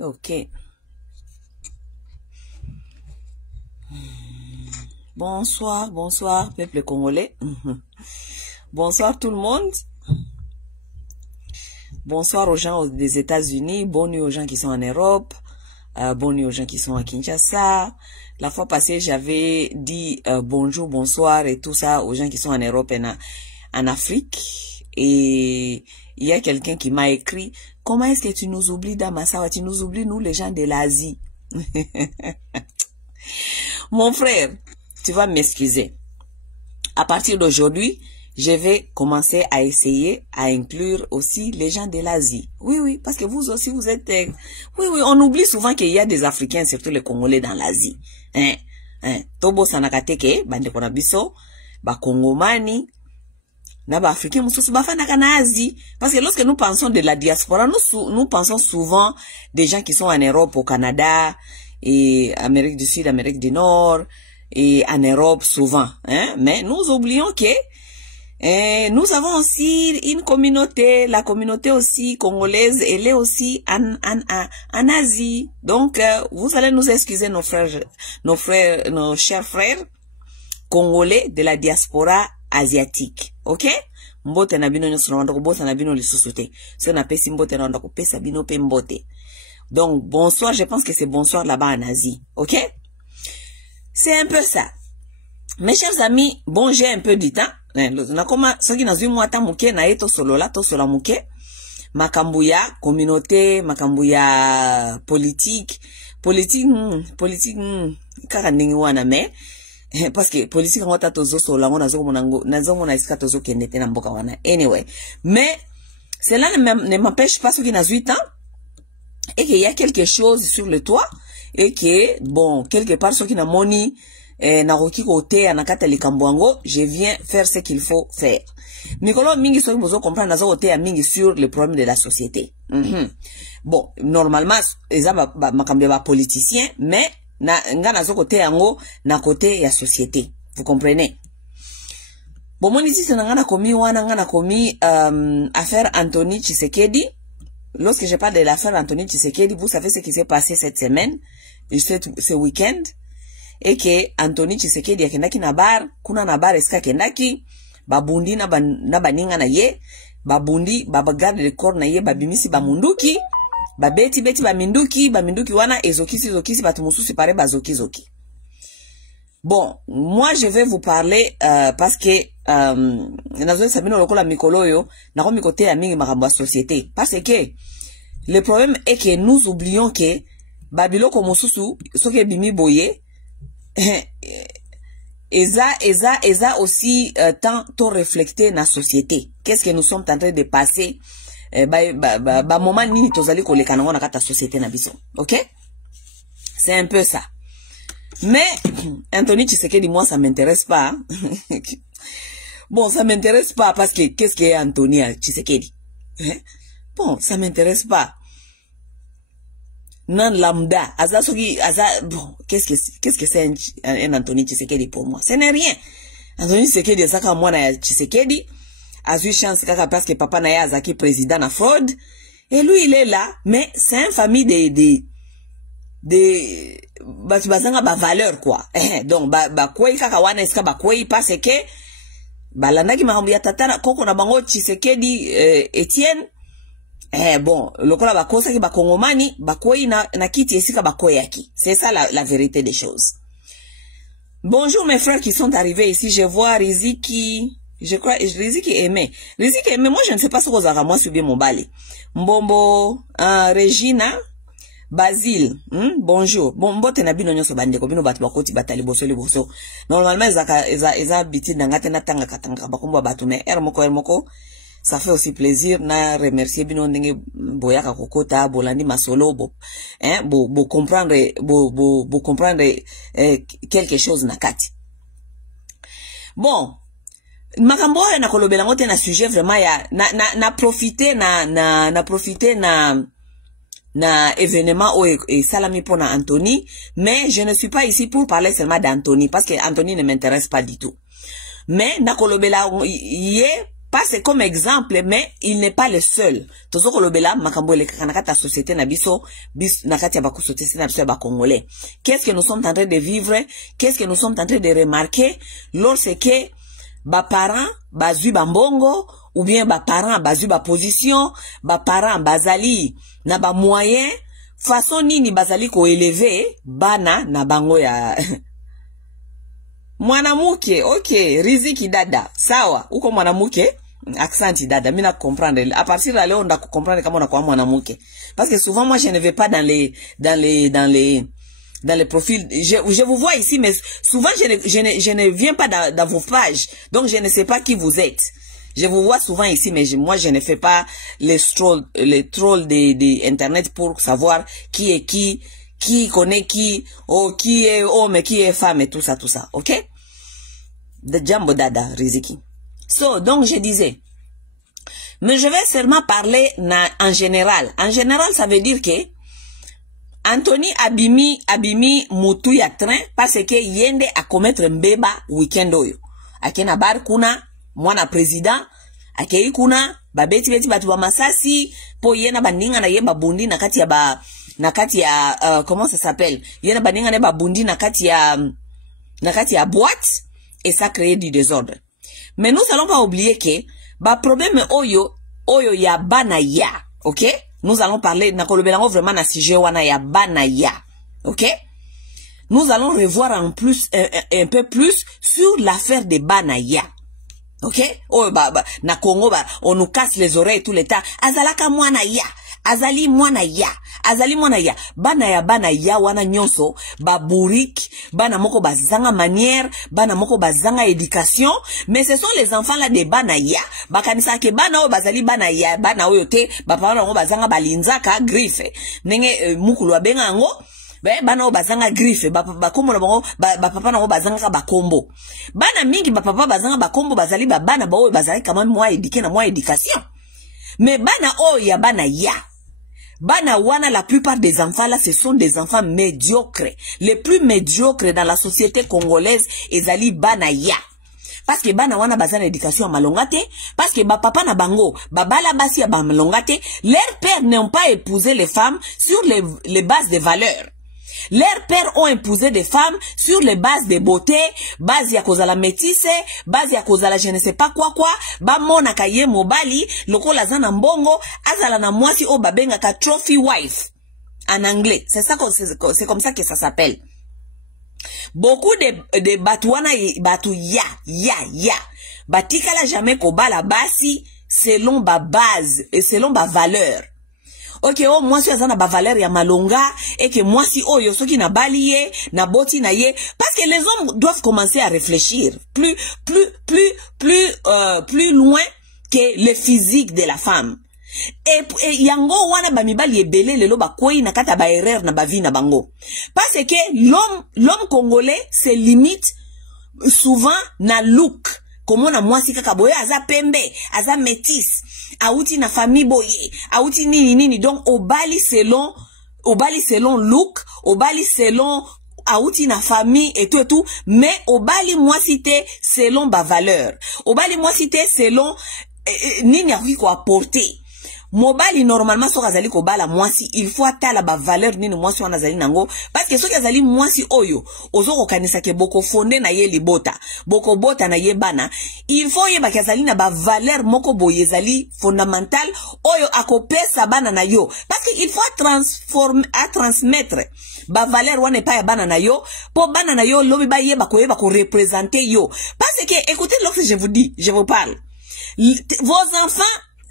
Ok. Bonsoir, bonsoir, peuple congolais. Bonsoir tout le monde. Bonsoir aux gens des États-Unis. Bonne nuit aux gens qui sont en Europe. Bonne nuit aux gens qui sont à Kinshasa. La fois passée, j'avais dit bonjour, bonsoir et tout ça aux gens qui sont en Europe et en Afrique. Et il y a quelqu'un qui m'a écrit, comment est-ce que tu nous oublies, Damasawa? Tu nous oublies, nous, les gens de l'Asie. Mon frère, tu vas m'excuser. À partir d'aujourd'hui, je vais commencer à essayer à inclure aussi les gens de l'Asie. Oui, oui, parce que vous aussi, vous êtes... Oui, oui, on oublie souvent qu'il y a des Africains, surtout les Congolais dans l'Asie. Tobo sanakateke, bande konabiso, ba Congomani, na ba Africains, mususu ba fanaka na Asie. Parce que lorsque nous pensons de la diaspora, nous pensons souvent des gens qui sont en Europe, au Canada, et Amérique du Sud, Amérique du Nord, et en Europe souvent. Mais nous oublions que nous avons aussi une communauté, la communauté aussi congolaise, elle est aussi en Asie. Donc, vous allez nous excuser nos chers frères congolais de la diaspora asiatique. Ok? Mbote na bino nyoso na ndako bosa na bino lisusu te. So na pesi mbote na ndako pesa bino pe mbote. Donc, bonsoir, je pense que c'est bonsoir là-bas en Asie. Ok? C'est un peu ça. Mes chers amis, bon, j'ai un peu du temps. Nakoma, soki nazui mwata muke na eto solola, to sola muke. Makambuya, communauté, makambuya politique, kaka ndingi wana me. Parce que politique ngota tozo sola, nazo mona iska tozo kenete na mboka wana. Anyway. Mais, cela ne m'empêche pas soki nazui temps. Et qu'il y a quelque chose sur le toit. Et que, bon, quelque part, soki na moni, naroki kote anakata likamboango, je viens faire ce qu'il faut faire. Nicolo mingi soki bozo comprendre nazo kote mingi sur le problème de la société. Bon, normalement eza makambi ba politicien, mais nga nazo kote ango na côté ya société. Vous comprenez? Bon, mon ici nga na komi wana nga na komi affaire Anthony Tshisekedi. Lorsque je parle de l'affaire Anthony Tshisekedi, vous savez ce qui s'est passé cette semaine, ce week-end. Et que Anthony Tshisekedi akendaki na bar, kuna na bar eska kendaki, babundi na baninga na ye, babundi, bagarde le corps na ye, babimisi bamunduki, babeti baminduki wana ezokisi batumususi pare bazoki. Bon, moi je vais vous parler parce que nazo sabino lokola mikolo yo, nako mikote ya mingi makambo ya société. Parce que le problème est que nous oublions que babiloko mususu soke bimi boye eza aussi tant refléter na société. Qu'est-ce que nous sommes en train de passer moment nini tozali koleka nango na kata société na biso. OK? C'est un peu ça. Mais Anthony Tshisekedi, moi ça m'intéresse pas. Bon, ça m'intéresse pas parce que qu'est-ce que est Anthony Tshisekedi? Bon, ça m'intéresse pas. Non lambda, bon, qu'est-ce que c'est un Anthony Tshisekedi pour moi? Ce n'est rien. Anthony Tshisekedi, ça comme moi na Tshisekedi, a eu chance kaka parce que papa na ya azaki président na fraude, et lui il est là, mais c'est une famille bazanga ba valeur quoi. Donc kwei kaka wana eska kwei parce que balandaki makambo ya tatana koko na bango Tshisekedi Etienne. Bon, lokola bakosa ki bakongomani, bakwei na kiti esika bakweyaki. C'est ça la vérité des choses. Bonjour mes frères qui sont arrivés ici. Je vois Riziki, je crois, Riziki Aimé. Riziki Aimé, moi je ne sais pas ce que vous moi subir mon balai. Mbombo, Regina, Basile, bonjour. Bon, mbote na bino nyoso bandeko, bino batu bakoti batali boso liboso. Normalement, eza biti nangate na tanga katanga, bakumba batu, mais ermoko, ça fait aussi plaisir na remercier bino ndenge boyaka kokota bolandi masolo bo comprendre quelque chose na kati. Bon, makambo na kolobela ngote na sujet vraiment ya na profiter na événement et salami pour Anthony, mais je ne suis pas ici pour parler seulement d'Anthony parce que Anthony ne m'intéresse pas du tout. Mais na kolobela yé passe comme exemple, mais il n'est pas le seul. Tozo kolobela makambo le kanakata société na biso, nakati ya baku société na biso ya congolais. Qu'est-ce que nous sommes en train de vivre? Qu'est-ce que nous sommes en train de remarquer lorsque ba parents bazui bambongo ou bien ba parents bazui ba position, ba parents bazali na ba moyen façon nini bazali ko élever bana na bango ya mwanamuke. OK, riziki dada. Sawa, uko mwanamuke? Accenti dada, mina comprendre. À partir de là, on doit comprendre comment on a quoi mwanamuke. Parce que souvent moi je ne vais pas dans les profils. Je vous vois ici, mais souvent je ne viens pas dans vos pages. Donc je ne sais pas qui vous êtes. Je vous vois souvent ici, mais moi je ne fais pas les trolls de internet pour savoir qui est qui connaît qui, oh, qui est homme, qui est femme et tout ça, ok? De Jambo Dada, Riziki. So, donc je disais, mais je vais seulement parler en général. En général, ça veut dire que Anthony abimi mutu ya train parce que yende a commettre mbeba weekend oyo. Akena bar kuna, mwana président, akei kuna, babeti batu ba masasi, po yena bandinga na yeba bundi na kati ya comment ça s'appelle? Yena bandinga na yeba bundi na kati ya boîte, et ça crée du désordre. Mais nous allons pas oublier que ba problème oyo ya bana ya, OK? Nous allons parler na kolobelango vraiment na sujet wana ya bana ya, OK? Nous allons revoir en plus un peu plus sur l'affaire de bana ya. OK? Oh na Congo on nous casse les oreilles tout le temps. Azalaka mwana ya. Azali mwana ya. Bana ya wana nyonso ba burik, bana moko bazanga manière, bana moko bazanga éducation, mais ce sont les enfants là de bana ya. Bakanisa ke bana o bazali bana ya, bana oyo te, ba papa ngo bazanga balinzaka griffe. Nenge mukulu abenga ngo bana o bazanga griffe, ba kombo na bango ba papa nango bazanga ba kombo. Bana mingi ba papa bazanga ba kombo bazali ba bana ba oyo bazali quand même moi éduqué na moi éducation. Mais bana o ya bana ya. Bana wana, la plupart des enfants là, ce sont des enfants médiocres. Les plus médiocres dans la société congolaise, ezali bana ya. Parce que bana wana bazana éducation à malongate, parce que ba papa na bango, bala basi ya ba malongate, leurs pères n'ont pas épousé les femmes sur les bases de valeurs. Leurs pères ont épousé des femmes sur les bases de beauté, base ya kozala métisse, base ya kozala je ne sais pas quoi, ba mona kaye mobali, loko la zana mbongo, azala na mwasi o babenga ka trophy wife, en anglais. C'est comme ça que ça s'appelle. Beaucoup de batuana, batu ya, batikala jamais kobala basi, selon ba base, et selon ba valeur. OK, oh, moi si azana ba valeur ya malonga, et que moi si oh yo soki na baliye, na boti na ye, parce que les hommes doivent commencer à réfléchir plus loin que le physique de la femme. Et yango wana ba mibali ebele lelo ba koi na kata ba erreur na ba vie na bango. Parce que l'homme congolais se limite souvent na look. Comme na mwasi kaka boye aza pembe, aza métis, auti na famille boye, auti nini, donc obali selon look, obali selon auti na famille et tout, mais obali mwasi te selon ba valeur, obali mwasi te selon nini akoki ko apporter. Mobali normalement so kazali ko bala mwasi, il faut atala ba valeur nini mwasi wana zali nango, parce que so kazali mwasi oyo ozo ko kanisa ke boko fonde na ye libota, boko bota na ye bana, il faut ye ba kazali na ba valeur moko boye zali fondamental oyo akopesa bana na yo, parce que il faut transmettre ba valeur wana pa ya bana na yo, po bana na yo lobi ba ye ba ko représenter yo, parce que écoutez lorsque je vous dis, je vous parle, vos enfants,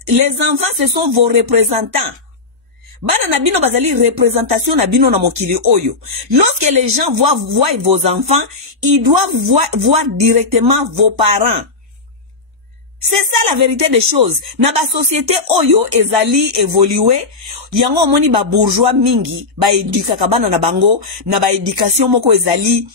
les enfants, ce sont vos représentants. Bana na bino bazali représentation na bino na mokili oyo. Lorsque les gens voient vos enfants, ils doivent voir directement vos parents. C'est ça la vérité des choses. Na ba société oyo ezali évoluer, yango moni ba bourgeois mingi, ba éduka bana na bango, na ba éducation moko ezali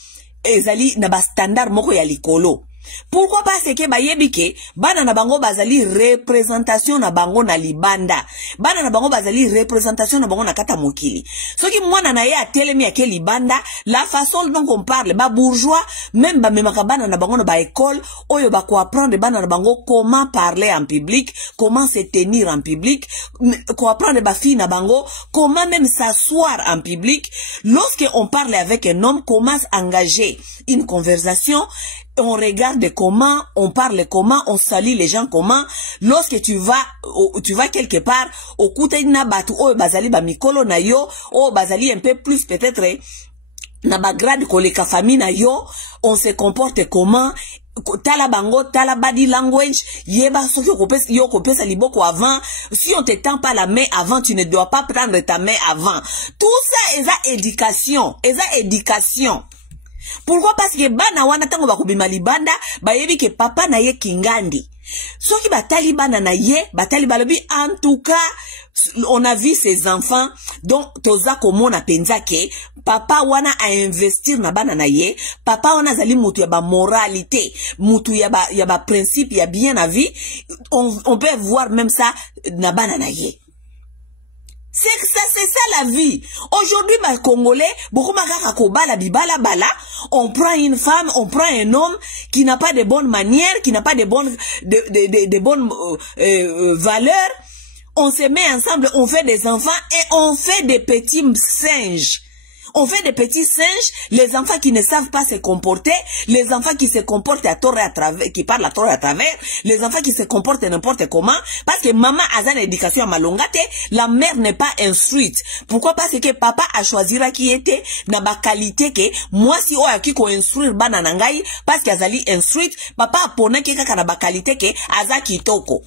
na ba standard moko ya likolo. Pourquoi parce que bayebike bana na bango bazali représentation na bango na libanda. Bana na bango bazali représentation na bango na kata mokili. Soki mwana na ye atelemi ake libanda, la façon dont on parle ba bourgeois même ba memaka bana na bango na ba école oyo ba ko apprendre bana na bango comment parler en public, comment se tenir en public, ko apprendre ba fille na bango comment même s'asseoir en public. Lorsque on parle avec un homme, comment engager une conversation. On regarde comment, on parle comment, on salue les gens comment. Lorsque tu vas quelque part, au côté na batu o bazali ba mikolo na yo, o bazali un peu plus peut-être na bagrade koleka famille na yo, on se comporte comment. Tala bango, tala body language, yeba soki yo kopesa liboko avant. Si on te tend pas la main avant, tu ne dois pas prendre ta main avant. Tout ça est éducation, éducation. Pourquoi? Parce que bana wana tango bakubima libanda bayebi ke papa na ye kingandi. Soki batali bana na ye, batali balobi en tout cas on a vu ces enfants donc toza komona penza ke papa wana a investir na bana na ye, papa wana zali mutu ya ba moralité, mutu ya ba principe ya bien na vie. On peut voir même ça na bana na ye. C'est ça la vie. Aujourd'hui, les Congolais, beaucoup on prend une femme, on prend un homme qui n'a pas de bonnes manières, qui n'a pas de bonnes, de bonnes valeurs. On se met ensemble, on fait des enfants et on fait des petits singes. On fait des petits singes, les enfants qui ne savent pas se comporter, les enfants qui se comportent à tort et à travers, qui parlent à tort et à travers, les enfants qui se comportent n'importe comment, parce que maman a une éducation à malongate, la mère n'est pas instruite. Pourquoi? Parce que papa a choisi qui était na ba qualité que moi si o aki ko instruire bana nangai, parce qu'azali instruite, papa a pona ki kaka na ba qualité que azaki toko.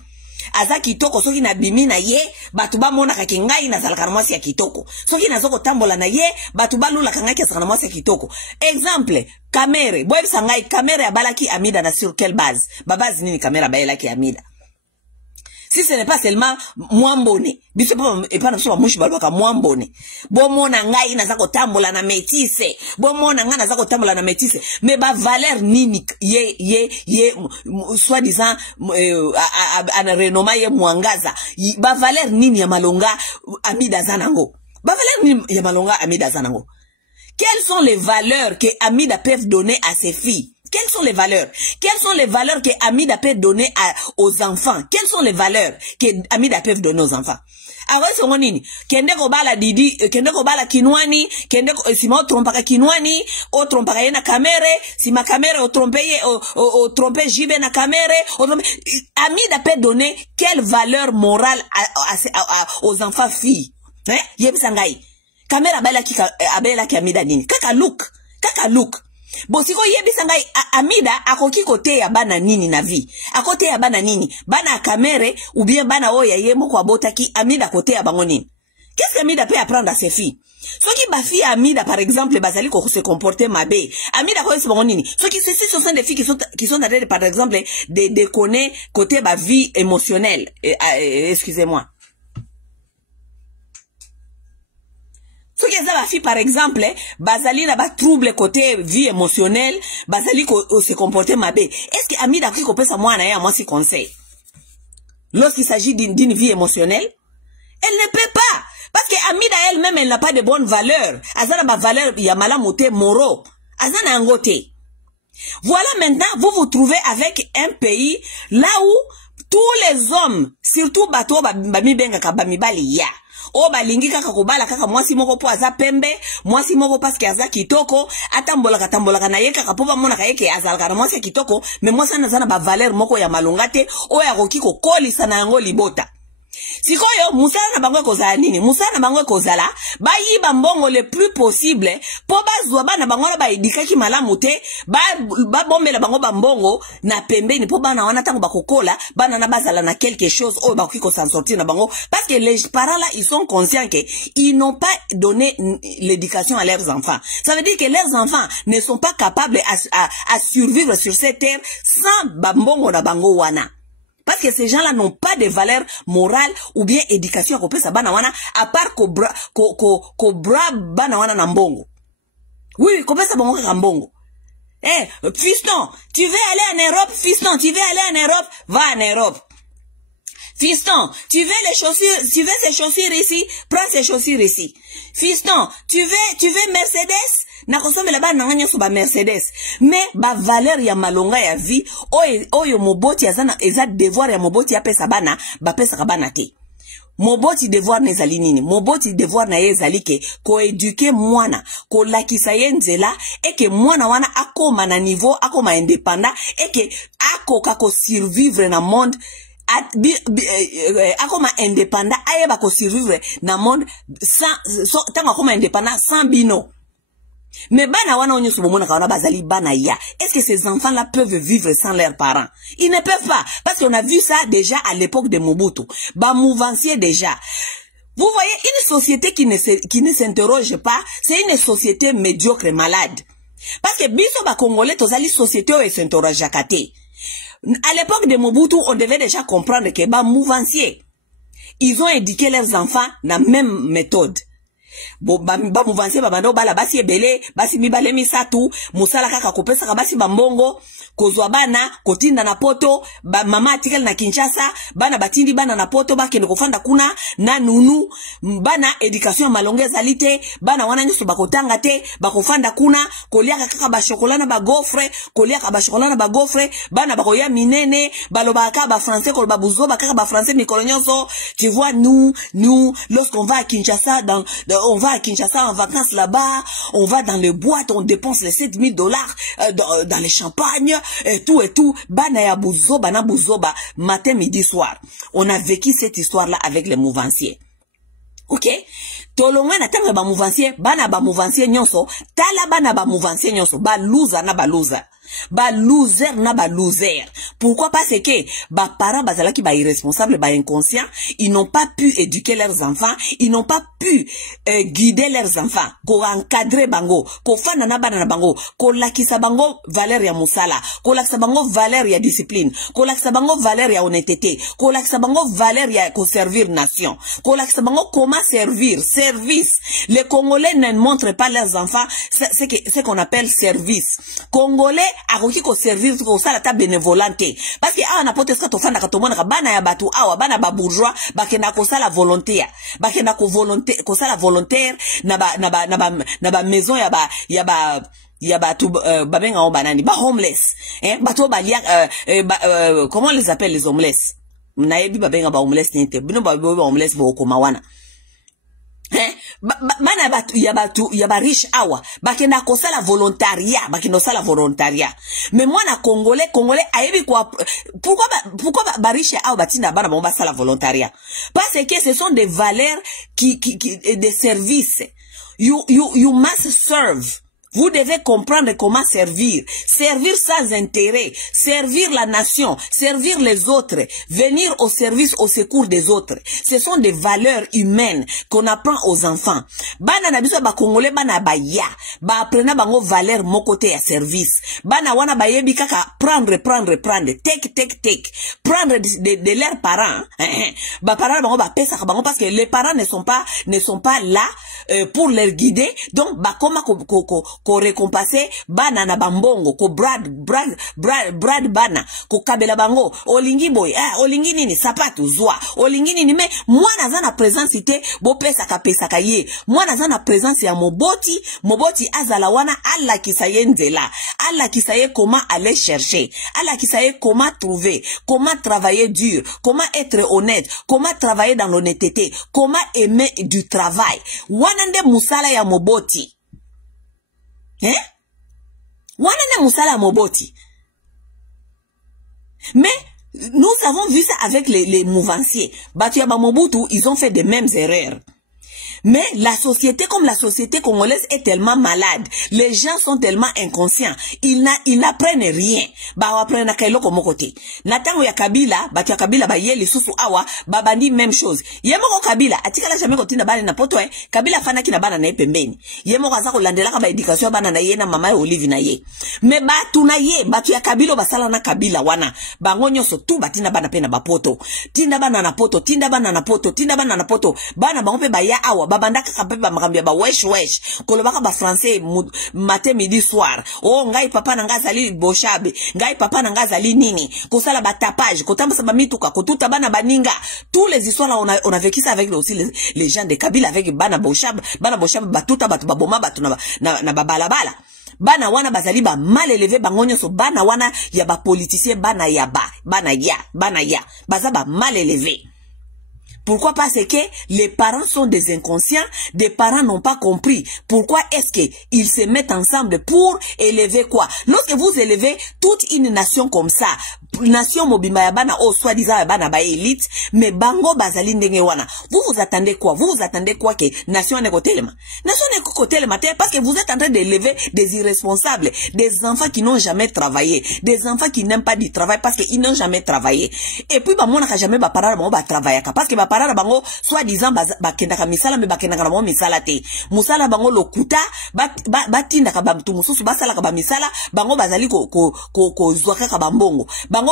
Aza kitoko soki na bimi na ye batu ba mona kake ngai na zalaka mwasi ya kitoko soki na zoko tambola na ye batu ba lula kanga kesaka na mwasi ya kitoko. Exemple kamere boy sangai kamere ya balaki Amida na sur quelle base base nini kamera ba elaki Amida. Si ce n'est pas seulement mwambone biso et pas na mushi balaka mwambone bomona ngai na zako tambola na métisse bomona ngai na zako tambola na métisse mais ba valeur nini ye soi-disant ana renoma ye mwangaza ba valeur nini ya malonga Amida zanango ba valeur nini ya malonga Amida zanango. Quelles sont les valeurs que Amida peuvent donner à ses filles? Quelles sont les valeurs? Quelles sont les valeurs que Amida peut donner aux enfants? Quelles sont les valeurs que Amida peut donner aux enfants? Awe songo nini? Kende ko bala didi, kende ko bala kinwani, kende ko sima o trompaka kinwani, o trompaka ye na kamere, sima kamere o trompe jibe na kamere, Amida peut donner quelle valeur morale aux enfants filles? Hein? Yebisangai. Kamera abela ki Amida nini? Kaka look. Bon siko yebisa ngai Amida akoki kote ya bana nini na vie. Akote ya bana nini? Bana kamere ou bien bana oya ye moko abotaki Amida kote ya bango nini? Qu'est-ce qu'Amida peut apprendre à ses filles? Soki ba fille Amida par exemple bazali ko se comporter mabe. Amida ko se bango nini? Soki ce sont des filles qui sont en train de par exemple de déconner côté ba vie émotionnelle. Excusez-moi. Ce qui est la fille, par exemple, bazali na ba trouble côté vie émotionnelle, bazali ko se comporter mabe. Est-ce que Amida qui kopesa mwana ya moi si conseil? Lorsqu'il s'agit d'une vie émotionnelle, elle ne peut pas. Parce que Amida elle-même, elle n'a pas de bonnes valeurs. Azana ba valeur ya malamote moro. Azana angote. Voilà maintenant, vous vous trouvez avec un pays là où tous les hommes, surtout bato bami benga kabami bali ya. O balingi kaka kobala kaka mwasi moko po aza pembe, mwasi moko parce que aza kitoko, atambolaka na ye kaka po bamona ka yeke azalaka na mwasi kitoko, mais mwasi na zana ba valeur moko ya malongate, o ya koki ko kolisa na yango libota. Sikoyo musala na bango kozala nini? Musala na bango kozala bayiba mbongo le plus possible po bazwa bana bango ba edikaki malamu te ba bombela bango ba mbongo na pembeni po bana wana tango bakokola bana na bazala na quelque chose o bakoki ko s'en sortir na bango parce que les parents là ils sont conscients que ils n'ont pas donné l'éducation à leurs enfants. Ça veut dire que leurs enfants ne sont pas capables à survivre sur cette terre sans ba mbongo na bango wana. Parce que ces gens-là n'ont pas de valeur morale ou bien éducation à couper sa banawana à part ko bra banawana na mbongo. Oui, couper sa bango na mbongo. Eh, fiston, tu veux aller en Europe? Fiston, tu veux aller en Europe? Va en Europe. Fiston, tu veux les chaussures, tu veux ces chaussures ici? Prends ces chaussures ici. Fiston, tu veux Mercedes? Na kosomela là-bas nanganya so ba Mercedes. Mais ba valeur ya malonga ya vie, oyo moboti azana eza devoir ya moboti ya pesa bana, ba pesa kabana te. Moboti devoir nezali nini? Moboti devoir na ye ezali ke ko éduquer mwana, ko lakisa ye nzela et que mwana wana akoma na niveau, akoma indépendant et que akoka ko survivre na monde akoma indépendant ayeba ko survivre na monde sans tant akoma indépendant sans bino. Mais bana wana onyo subomona kawana bazali bana ya. Est-ce que ces enfants-là peuvent vivre sans leurs parents? Ils ne peuvent pas. Parce qu'on a vu ça déjà à l'époque de Mobutu. Ba mouvancier déjà. Vous voyez, une société qui ne s'interroge pas, c'est une société médiocre et malade. Parce que biso ba Congolais, tozali société où s'interroge à kate. À l'époque de Mobutu, on devait déjà comprendre que ba mouvancier, ils ont éduqué leurs enfants dans la même méthode. Bo ba mouvancier babando bala basi ebele basi mibale misatu musala kaka kopesa ka basi bambongo kozwa bana kotinda na poto ba mama atikali na Kinshasa bana batindi bana na poto bakende kofanda kuna na nunu bana education malongeza lite bana wana nyuso bakotanga te bakofanda kuna kolia kaka ba chocolat na ba gaufre kolia ka ba chocolat na ba gaufre bana bakoya minene baloba ka ba français ko ba buzo ba kaka ba français mikolonyoso. Tu vois, nous lorsqu'on va à Kinshasa on va à Kinshasa en vacances là-bas, on va dans les boîtes, on dépense les $7,000 dans les champagnes, et tout. Bana ya buzo, bana buzoba, matin, midi, soir. On a vécu cette histoire-là avec les mouvanciers. Ok? Tolonga na tanga ba mouvancier, bana ba mouvancier nyonso, tala bana ba mouvancier nyonso, ba loser na ba loser. Ba loser na ba loser. Pourquoi? Parce que ba parents bazalaki ba irresponsables, ba inconscients, ils n'ont pas pu éduquer leurs enfants, ils n'ont pas pu guider leurs enfants, ko encadrer bango, ko fana na bana na bango, ko lakisa bango valeur ya musala, ko lakisa bango valeur ya discipline, ko lakisa bango valeur ya honnêteté, ko lakisa bango valeur ya ko servir nation, ko lakisa bango comment servir, service. Les Congolais ne montrent pas leurs enfants ce qu'on appelle service. Congolais akoki ko servir ko sala ta bénévolante parce que awa na poto ska to fanda ka to mona ka bana ya batu awa bana ba bourgeois bakenda ko sala volontaire bakenda ko volontaire ko sala volontaire na ba maison ya ba tu babenga o banani ba homeless bato ba lia comment on les appelle les homeless na yebi babenga ba homeless nite bino ba homeless bo ko mawana bana yaba riche awa bakenda kosala volontariat mais moi na congolais ayebi quoi pourquoi ba riche awa batinda bana ba sala volontariat parce que ce sont des valeurs qui des services. You must serve. Vous devez comprendre comment servir. Servir sans intérêt. Servir la nation. Servir les autres. Venir au service, au secours des autres. Ce sont des valeurs humaines qu'on apprend aux enfants. Bana na biso ba Congolais bana ba ya. Ba apprena bango valeur mon côté à service. Bana wana ba yebi kaka prendre. Take. Prendre de leurs parents. Ba parents bango ba pesa bango parce que les parents ne sont pas là pour les guider. Donc ba koma ko récompenser bana na bambongo ko brad bana ko kabela bango olingi boy olingi nini sapatu zwa olingi nini mais mwana za na présence ite bo pesa ka ye mwana za na présence ya moboti azala wana alla kisaye nzela alla kisaye comment aller chercher alla kisaye comment trouver comment travailler dur comment être honnête comment travailler dans l'honnêteté comment aimer du travail wana nde musala ya moboti. Wanana musala moboti. Mais nous avons vu ça avec les mouvanciers. Batuaba Mobutu, ils ont fait des mêmes erreurs. Mais la société, comme la société congolaise est tellement malade, les gens sont tellement inconscients, ils n'apprennent rien. Ba apprennent kailo comme côté. Natango ya Kabila, batu ya Kabila ba yeli susu awa, babandi même chose. Yemoko Kabila, atika la jamais kotina bana na poto Kabila fana kina bana na pembeni. Yemoko azako landela ka ba education bana na ye na mama Olive na ye. Mais batu na ye, batu ya Kabila basala na Kabila wana. Bango nyonso tu batina bana pe na bapoto. Tinda bana na poto. Bana bango pe ba ya awa babandaka kapeba makambia ba wesh kolobaka ba français matin midi soir oh ngai papa na ngazali boshabe ngai papa na ngazali nini kosala ba tapage kotambasa ba mituka kotuta bana baninga tous les histoires là on a vécu ça avec aussi les gens de Kabila avec bana boshabe batuta batu baboma batu na babalabala bana wana bazali ba mal élevé bangonyo so bana wana ya ba politicien bana ya baza ba mal élevé. Pourquoi? Parce que les parents sont des inconscients, des parents n'ont pas compris. Pourquoi est-ce qu'ils se mettent ensemble pour élever quoi? Lorsque vous élevez toute une nation comme ça, nation mobima ya bana o soi-disant ya bana ba élite, mais bango bazali ndenge wana. Vous attendez quoi? Vous attendez quoi que nation ne kotelema? Nation ne kotelema parce que vous êtes en train d'élever des irresponsables, des enfants qui n'ont jamais travaillé, des enfants qui n'aiment pas du travail parce qu'ils n'ont jamais travaillé. Et puis mona ka jamais ba parara bango ba travailler parce que ba parara bango soi-disant ba kendaka misala me ba kendaka na bango misala te. Musala bango lokuta ba tinda ka ba mtu mususu basala ka ba misala bango bazali ko zwaka ka bambongo. Bango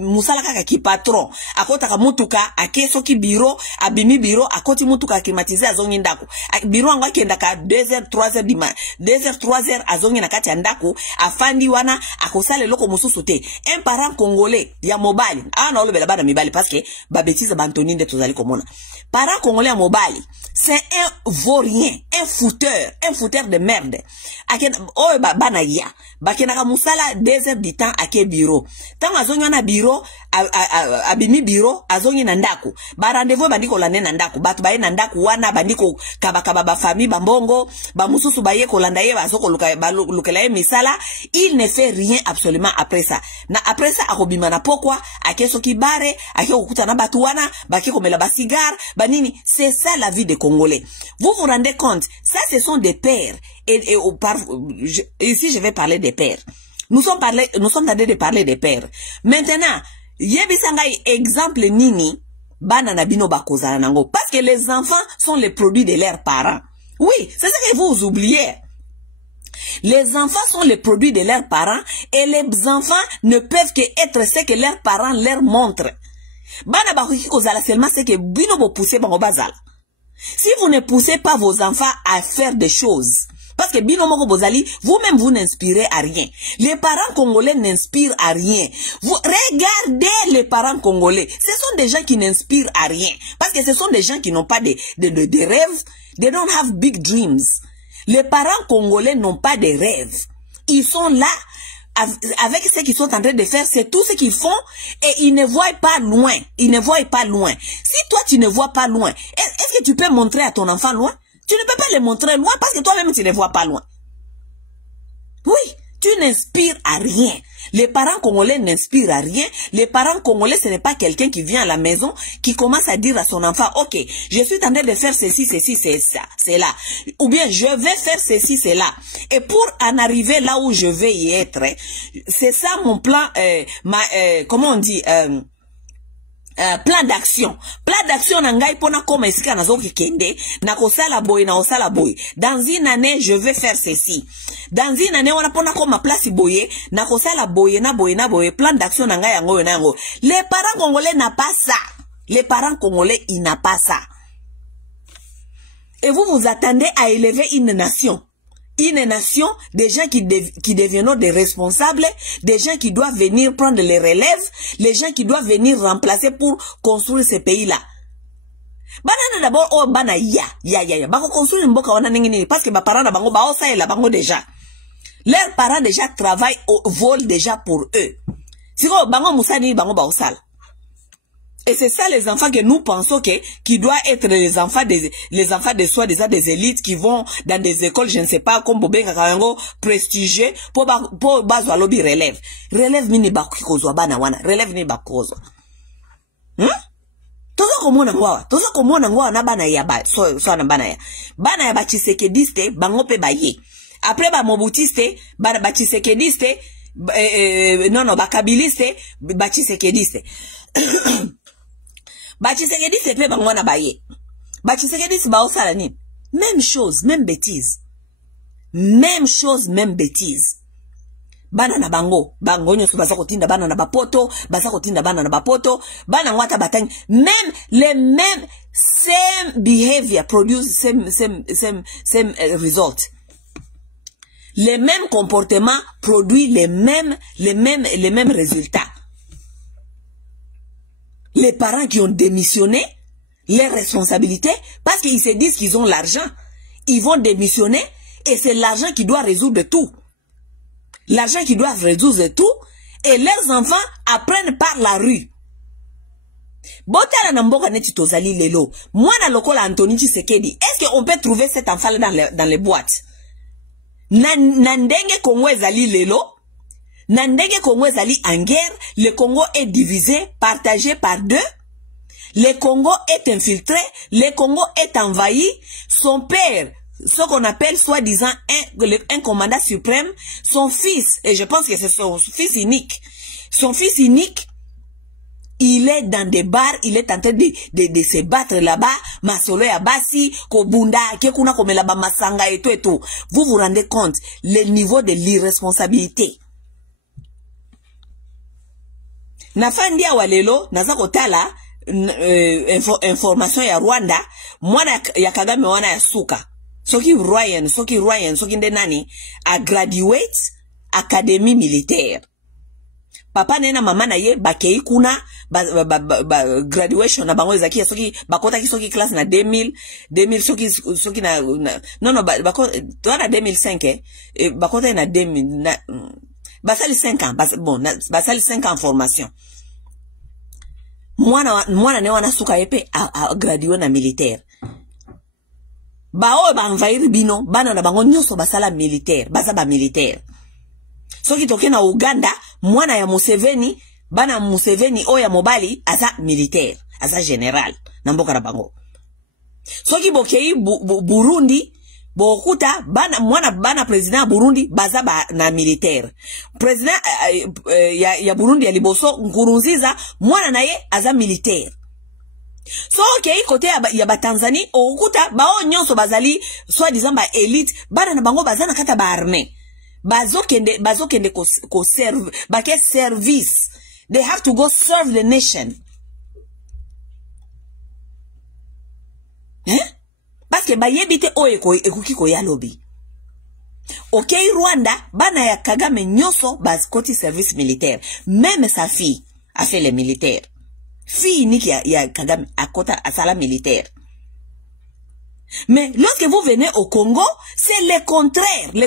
musala kaka ki patron akota ka mutuka akeso ki biro abimi biro akoti mutuka klimatiser azongi ndako biro anga kenda ka 2h 3h dima 2h 3h azongi na kati ya ndako afandi wana akosala loko mususu te. Un parent congolais ya mobali ana olobela bana mibali parce que ba bêtise ba Anthony de tozali komona parent congolais ya mobali c'est un vaurien, un fouteur de merde. Oh bana ya bakena musala 2h du temps ake biro tant azongi na biro abimi biro azongi na ndako ba rendez-vous bandiko lande na ndako batu baye na ndako wana bandiko kabakaba ba famille bambongo ba mususu baye kolanda ye bazoko lukela ye misala. Il ne fait rien absolument après ça akobima na pokwa akeso kibare ake okuta na batu wana bake komela ba cigare banini. C'est ça la vie des Congolais. Vous vous rendez compte? Ça ce sont des pères ici je vais parler des pères. Nous sommes en train de parler des pères. Maintenant, yebisangai exemple nini bana na bino bakozana nango parce que les enfants sont les produits de leurs parents. Oui, c'est ça que vous oubliez. Les enfants sont les produits de leurs parents et les enfants ne peuvent que être ce que leurs parents leur montrent. Bana bakoki kozala seulement ce que bino bo pousser bango bazala. Si vous ne poussez pas vos enfants à faire des choses, parce que bino moko bozali, vous-même vous n'inspirez à rien. Les parents congolais n'inspirent à rien. Vous regardez les parents congolais, ce sont des gens qui n'inspirent à rien, parce que ce sont des gens qui n'ont pas de rêves. They don't have big dreams. Les parents congolais n'ont pas de rêves. Ils sont là avec ce qu'ils sont en train de faire, c'est tout ce qu'ils font et ils ne voient pas loin. Ils ne voient pas loin. Si toi tu ne vois pas loin, est-ce que tu peux montrer à ton enfant loin? Tu ne peux pas le montrer loin parce que toi-même tu ne vois pas loin. Oui, tu n'inspires à rien. Les parents congolais n'inspirent à rien. Les parents congolais, ce n'est pas quelqu'un qui vient à la maison, qui commence à dire à son enfant, ok, je suis en train de faire ceci, c'est ça, c'est là. Ou bien, je vais faire ceci, c'est là. Et pour en arriver là où je vais y être, c'est ça mon plan, comment on dit, plan d'action nangai pona koma esika nazoki kende na kosala boy na osala boy. Dans une année je vais faire ceci. Dans une année wana pona koma place boye na kosala boye na boye. Plan d'action nangai yango na yango. Les parents congolais n'a pas ça. Les parents congolais ils n'a pas ça. Et vous attendez à élever une nation. Une nation, des gens qui deviennent des responsables, des gens qui doivent venir prendre les relèves, les gens qui doivent venir remplacer pour construire ce pays-là. Banana d'abord, oh bana ya. Bako construire mboka wana ningini parce que ba parents na bango ba osa et la bango déjà. Leurs parents déjà travaillent volent déjà pour eux. Siko bango musani bango ba osala. Et c'est ça les enfants que nous pensons qui doivent être les enfants de soi-disant des élites qui vont dans des écoles, je ne sais pas, comme Bobé Kakango, prestigieux, pour bazo lobby relève. Relève mini bakukozwa bana wana. Relève ni bakukozwa. Toza komona ngwa na bana ya ba so na bana ya. Bana ya ba Tshisekediste bango pe baye. Après ba Mobutiste, ba Tshisekediste, non ba Kabiliste, ba Tshisekediste. Bachisekediste pe bangwana baye. Bachisekediste ba osala nini? Même chose, même bêtise. Même chose, même bêtise. bana na bango nyonso baza kotinda bana na bapoto, baza kotinda bana na bapoto, bana ngwata batangi, même les mêmes same behavior produce same result. Les mêmes comportements produisent les mêmes résultats. Les parents qui ont démissionné les responsabilités parce qu'ils se disent qu'ils ont l'argent, ils vont démissionner et c'est l'argent qui doit résoudre tout. L'argent qui doit résoudre tout et leurs enfants apprennent par la rue. Botala na mboka neti tozali lelo. Mwana lokola Anthony Tshisekedi, est-ce qu'on peut trouver cet enfant-là dans les boîtes? Nandenge Congo ezali lelo, Nandenge Congo ezali en guerre, le Congo est divisé, partagé par deux. Le Congo est infiltré, le Congo est envahi. Son père, ce qu'on appelle soi-disant un commandant suprême, son fils, et je pense que c'est son fils unique, il est dans des bars, il est en train de se battre là-bas, masolo ya basi, kobunda, kekuna komela ba masanga et tout et tout. Vous vous rendez compte, le niveau de l'irresponsabilité. Nafandi ya walelo, naza kotala, information ya Rwanda, mwana ya Kagame wana ya suka. Soki Ryan, soki ndenani, a graduate, académie militaire. Papa nena mama na ye bakei kuna graduation na bango ezaki soki bakota ki soki class na 2000 soki na non bakota na 2005 bakota na 2000 na basali 5 ans bon basali 5 ans formation mwana ne wana suka yepe a graduate na militaire bao ba envahir bino bana na bango nyoso basala militaire baza ba militaire. Soki toke na Uganda, mwana ya Museveni, bana Museveni o ya mobali, aza militaire, aza general, na mboka na bango. Soki bokei Burundi, bokuta, bana president Burundi, baza na militaire. President ya Burundi ya Liboso, Nkurunziza, mwana na ye, aza militaire. So okei kote ya ba Tanzanie, okuta, bao nyonso bazali, soi-disant ba élite, bana na bango baza na kata ba armée. Bazokende ko serve, bake service. They have to go serve the nation. Parce que bayebite oye ekuki ko ya lobby. Okay, Rwanda, bana ya Kagame nyoso bazkoti service militaire. Même sa fille a fait les militaires. Fille niki ya Kagame akota asala militaire. Mais lorsque vous venez au Congo, c'est le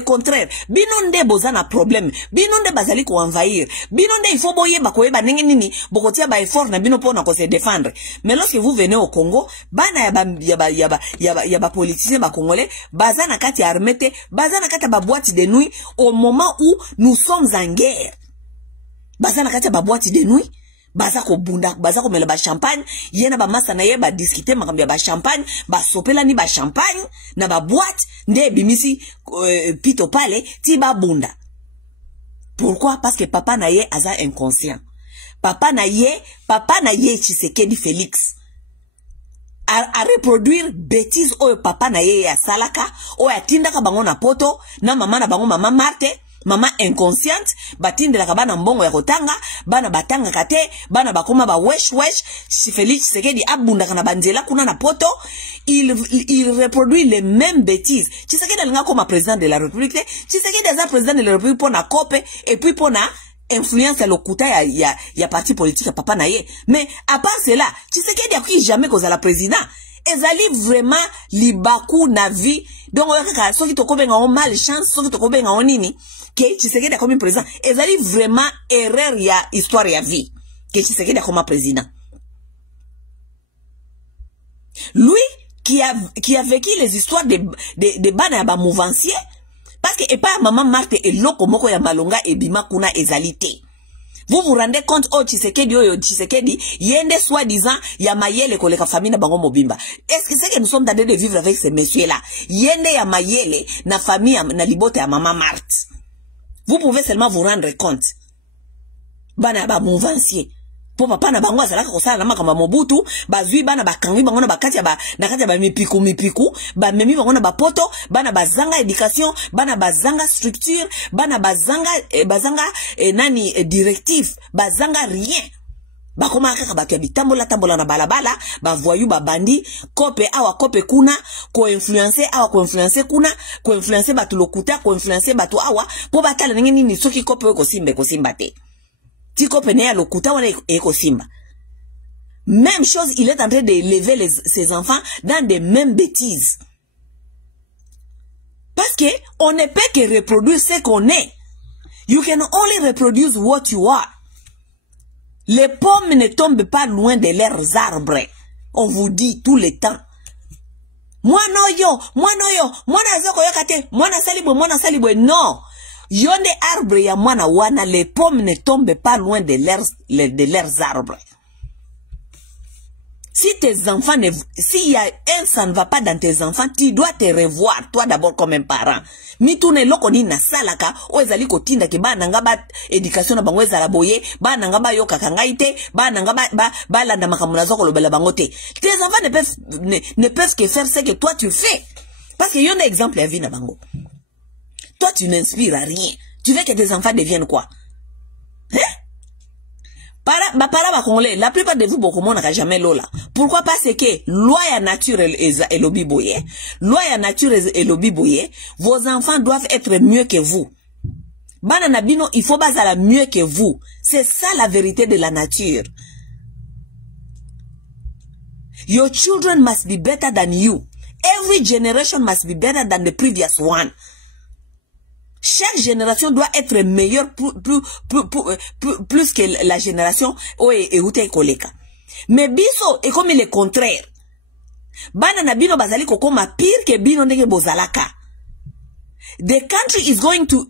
contraire. Binonde bozana problème. Binonde bazali ko envahir. Binonde il faut boye bakoyeba ndenge nini bokotia ba effort na bino pona ko se défendre. Mais lorsque vous venez au Congo, bana ya ba politiciens ba congolais, bazana kati armete, bazana kati ba boîte de nuit au moment où nous sommes en guerre. Bazana kati ba boîte de nuit. Baza ko bunda, baza ko mela ba champagne, yena ba masa na ye ba discuter makambia ba champagne, ba sopela ni ba champagne, na ba boîte, nde bimisi pito pale, ti ba bunda. Pourquoi? Parce que papa na ye aza inconscient. Papa na ye Tshisekedi Félix. A reproduire bêtises oyo papa na ye ya salaka, oyo atindaka bango na poto, na mama na bango mama Marte, mama inconsciente, batindelaka bana mbongo ya kotanga, bana batanga kate, bana bakoma ba wesh, Félix Tshisekedi abundaka na banzela kuna na poto, il reproduit les mêmes bêtises. Tshisekedi alinga comme président de la République, Tshisekedi aza président de la République pour na kope, et puis pour na influence ya lokuta ya parti politique papa na ye. Mais à part cela, Tshisekedi a jamais cause la président. Ezali vraiment libaku na vie. Donc kaka soki tokobenga on malchance, soki tokobenga on nini que Tshisekedi a comme président. Ezali vraiment erreur ya histoire ya vie que Tshisekedi a comme président. Lui qui a vécu les histoires de bana ba mouvancier parce que et pas maman Marthe et loko moko ya malonga et bima kuna ezalité. Vous vous rendez compte, oh Tshisekedi, yende soi-disant, ya mayele koleka famille na bango mobimba. Est-ce que c'est que nous sommes en train de vivre avec ces messieurs-là? Yende ya mayele, na famille, na libote ya maman Marthe. Vous pouvez seulement vous rendre compte. Bana ba mouvancier. po papa na bango azalaka kosala na makamba Mobutu bazwi bana bakangi bango na bakati ya ba mipiku ba memi bango na bapoto bana bazanga éducation bana bazanga structure bana bazanga directif bazanga rien bakoma kaka bato ya bitambola na balabala bavoyu babandi kope awa kope kuna ko influencer awa ko influencer kuna ko influencer bato lokuta ko influencer bato awa po batala ndenge nini soki kope ko simba te ti kope ne ya lokuta wana eko simba. Même chose, il est en train d'élever ses enfants dans des mêmes bêtises. Parce que on ne peut que reproduire ce qu'on est. You can only reproduce what you are. Les pommes ne tombent pas loin de leurs arbres. On vous dit tout le temps. Moi na salibwe. Non. Yonde arbre ya mwana wana, les pommes ne tombent pas loin de leurs arbres. Si tes enfants s'il y a ça ne va pas dans tes enfants, tu dois te revoir, toi d'abord comme un parent. Mi tourne loko ni na salaka, o ezali kotinda ke ba nanga ba éducation na bango ezala boye, ba nanga ba yoka kangaite, ba nanga ba landa makamuna zoko lobela bango te. Tes enfants ne peuvent que faire ce que toi tu fais. Parce que yon a exemple à vie na bango. Toi, tu n'inspires à rien. Tu veux que tes enfants deviennent quoi? Hein? La plupart de vous, beaucoup de monde n'a jamais l'eau là. Pourquoi? Parce que loi ya nature et lobby boye. Loi ya nature et lobby boye. Vos enfants doivent être mieux que vous. Banana bino, il faut basala mieux que vous. C'est ça la vérité de la nature. Your children must be better than you. Every generation must be better than the previous one. Chaque génération doit être meilleure plus que la génération où est koleka. Mais biso est comme le contraire. Bana na bino bazali kokoma pire que bino ndenge bozalaka. The country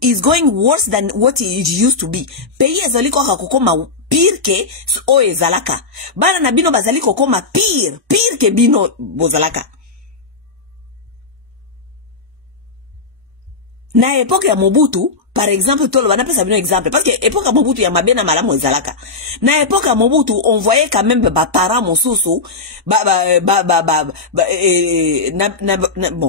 is going worse than what it used to be. Pays ezali kokoma pire que o ezalaka. Bana na bino bazali kokoma pire que bino bozalaka. Na époque ya Mobutu, par exemple, tolo bana pesa bino exemple parce que époque ya Mobutu ya mabena malamu ezalaka. Na époque ya Mobutu, on voyait quand même ba parents mosusu bon,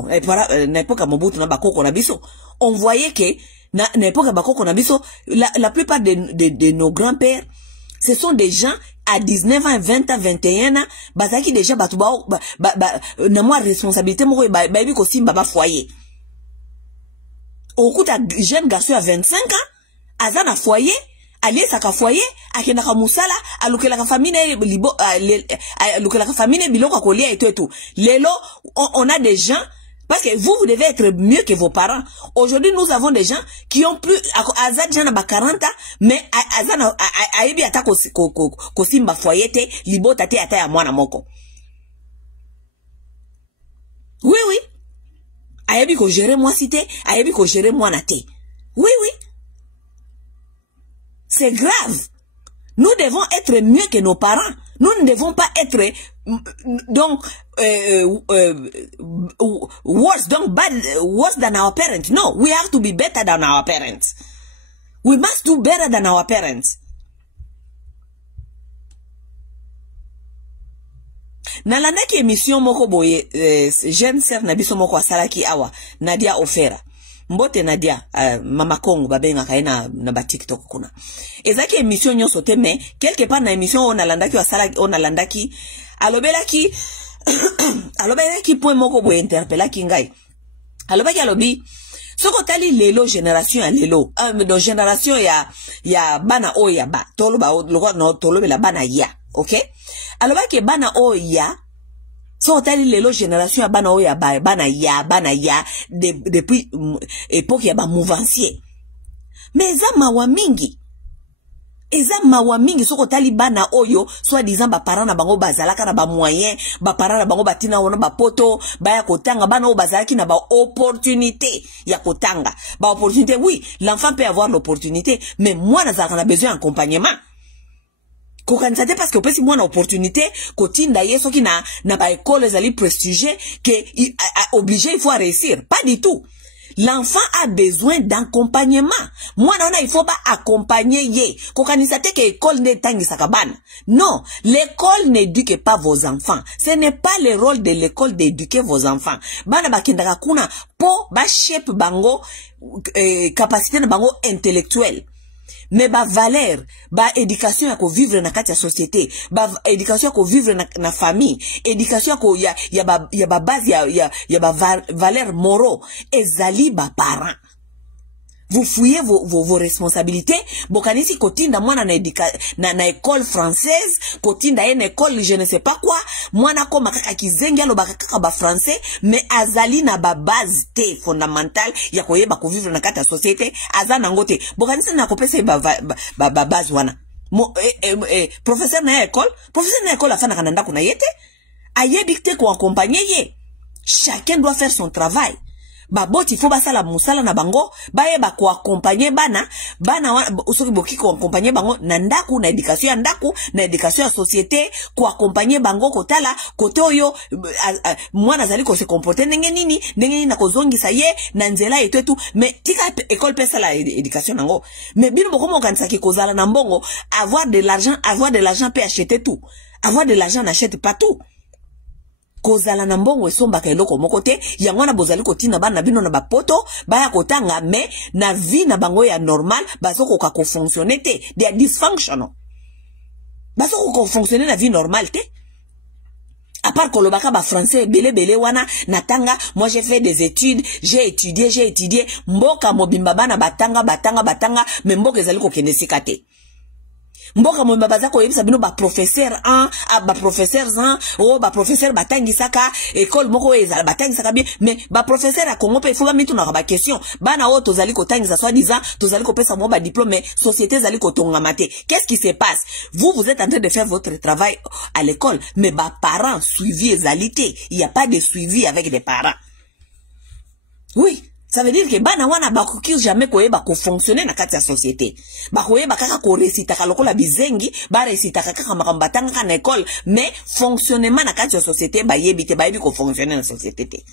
na époque ya Mobutu na bakoko na biso, on voyait que na époque ya bakoko na biso, la plupart de nos grands-pères, ce sont des gens à 19 ans, 20 ans, 21 ans, bazaki déjà batuba na moi responsabilité moko ba yebi ko simba ba foyer. Au coup d'un jeune garçon à 25 ans, azana foyer, allié sa foyer, akena ka musala, alukela ka famille libo, alukela ka famille biloko kolia et tout. Lelo, on a des gens, parce que vous devez être mieux que vos parents. Aujourd'hui, nous avons des gens qui ont plus, azad jana ba 40 ans, mais azana, aebi ata kosimba foyer te, libo tate ata ya mwana moko. Oui, oui. Ayebi ko gérer moi cité, ayebi ko gérer moi naté. Oui, oui. C'est grave. Nous devons être mieux que nos parents. Nous ne devons pas être worse than our parents. No, we have to be better than our parents. We must do better than our parents. Nalandaki émission moko boye jeune sœur na biso moko asalaki awa Nadia Ofera mbote Nadia mama Kongo babenga kaina na ba TikTok kuna ezaki émission nyonso te mais quelque part na émission on alandaki alobelaki point moko boye interpellaki ngai alobi soko tali lelo génération ya lelo do génération ya bana oya ba toloba no tolobela bana ya. Ok? Alors que bana oya so tali lelo génération ya bana oya bana ya depuis époque ya ba mouvancier. Mais eza mawa mingi soko tali bana oyo soit disant ba parents na bango bazalaka na ba moyen ba parents na bango batina wona ba poto ba ya kotanga bana o bazalaki na ba opportunité ya kotanga ba opportunité. Oui, l'enfant peut avoir l'opportunité, mais moi nazalaka na besoin d'accompagnement. Kokanisate parce que pesi moi na opportunité kotinda yeso ki na ba école ezali prestigieux que obligé il faut réussir. Pas du tout. L'enfant a besoin d'accompagnement. Moi, il faut pas accompagner ye. Kokanisa te que école ne tangi sakabana. Non, l'école n'éduque pas vos enfants. Ce n'est pas le rôle de l'école d'éduquer vos enfants. Bana bakendaka kuna po ba shape bango capacité na bango intellectuelle. Mais ba valeur, ba éducation yako vivre na kati ya société, ba éducation yako vivre na famille, éducation yako ya ba base ya ba valeur moraux, ezali ba parents. Vous fouillez vos responsabilités. Bokanisi kotinda mwana na école française, kotinda une école je ne sais pas quoi, mwana koma kaka kizengi alo bakaka ba français, mais azali na ba base te fondamentale ya koyeba ko vivre na kata société, azana ngote. Bokanisi na kopesa ba base wana. Professeur na école afana kananda kuna yete, ayebi te ko accompagner ye. Chacun doit faire son travail. Baboti il faut basala musala na bango baye ba ko accompagner bana osoki boki ko accompagner bango na ndaku na éducation ya ndaku na éducation ya société ko accompagner bango kotala kote oyo mwana zali ko se comporter ndenge nini na kozongisa ye na nzela etu mais tika école pesa la éducation nango mais bino bokomo kanisa ki kozala na mbongo avoir de l'argent peut acheter tout, avoir de l'argent n'achète pas tout. Kozala na mbongo esomba ka eloko moko te yango na bozali kotina bana bino na bapoto baya kotanga mais na vie na bango ya normal bazoko ka ko fonctionner te, they are dysfunctional, bazoko ko fonctionner na vie normale te. À part kolobaka ba français belé wana natanga, moi j'ai fait des études, j'ai étudié mboka mobimba bana batanga mais mboka ezali ko kende sikate. Mboka mwemba bazako yebisa bino ba professeur 1 ba professeur 1 o ba professeur batangi saka école moko ezala batangi saka bien mais ba professeur a Congo pe faut ba mitu na ba question bana o tozali ko tangi sa soit disant tozali ko pesa mo ba diplôme mais société zali ko tonga maté. Qu'est-ce qui se passe? Vous êtes en train de faire votre travail à l'école mais ba parents suivi ezalité, il y a pas de suivi avec des parents. Oui, ça veut dire que bana wana bakoki jamais koyeba ko fonctionner na kati ya société. Bakoyeba kaka ko resita ka lokola bizengi, ba resita kaka makamba tanga na école, mais fonctionnement na kati ya société ba yebi te ba yebi ko fonctionner na société te.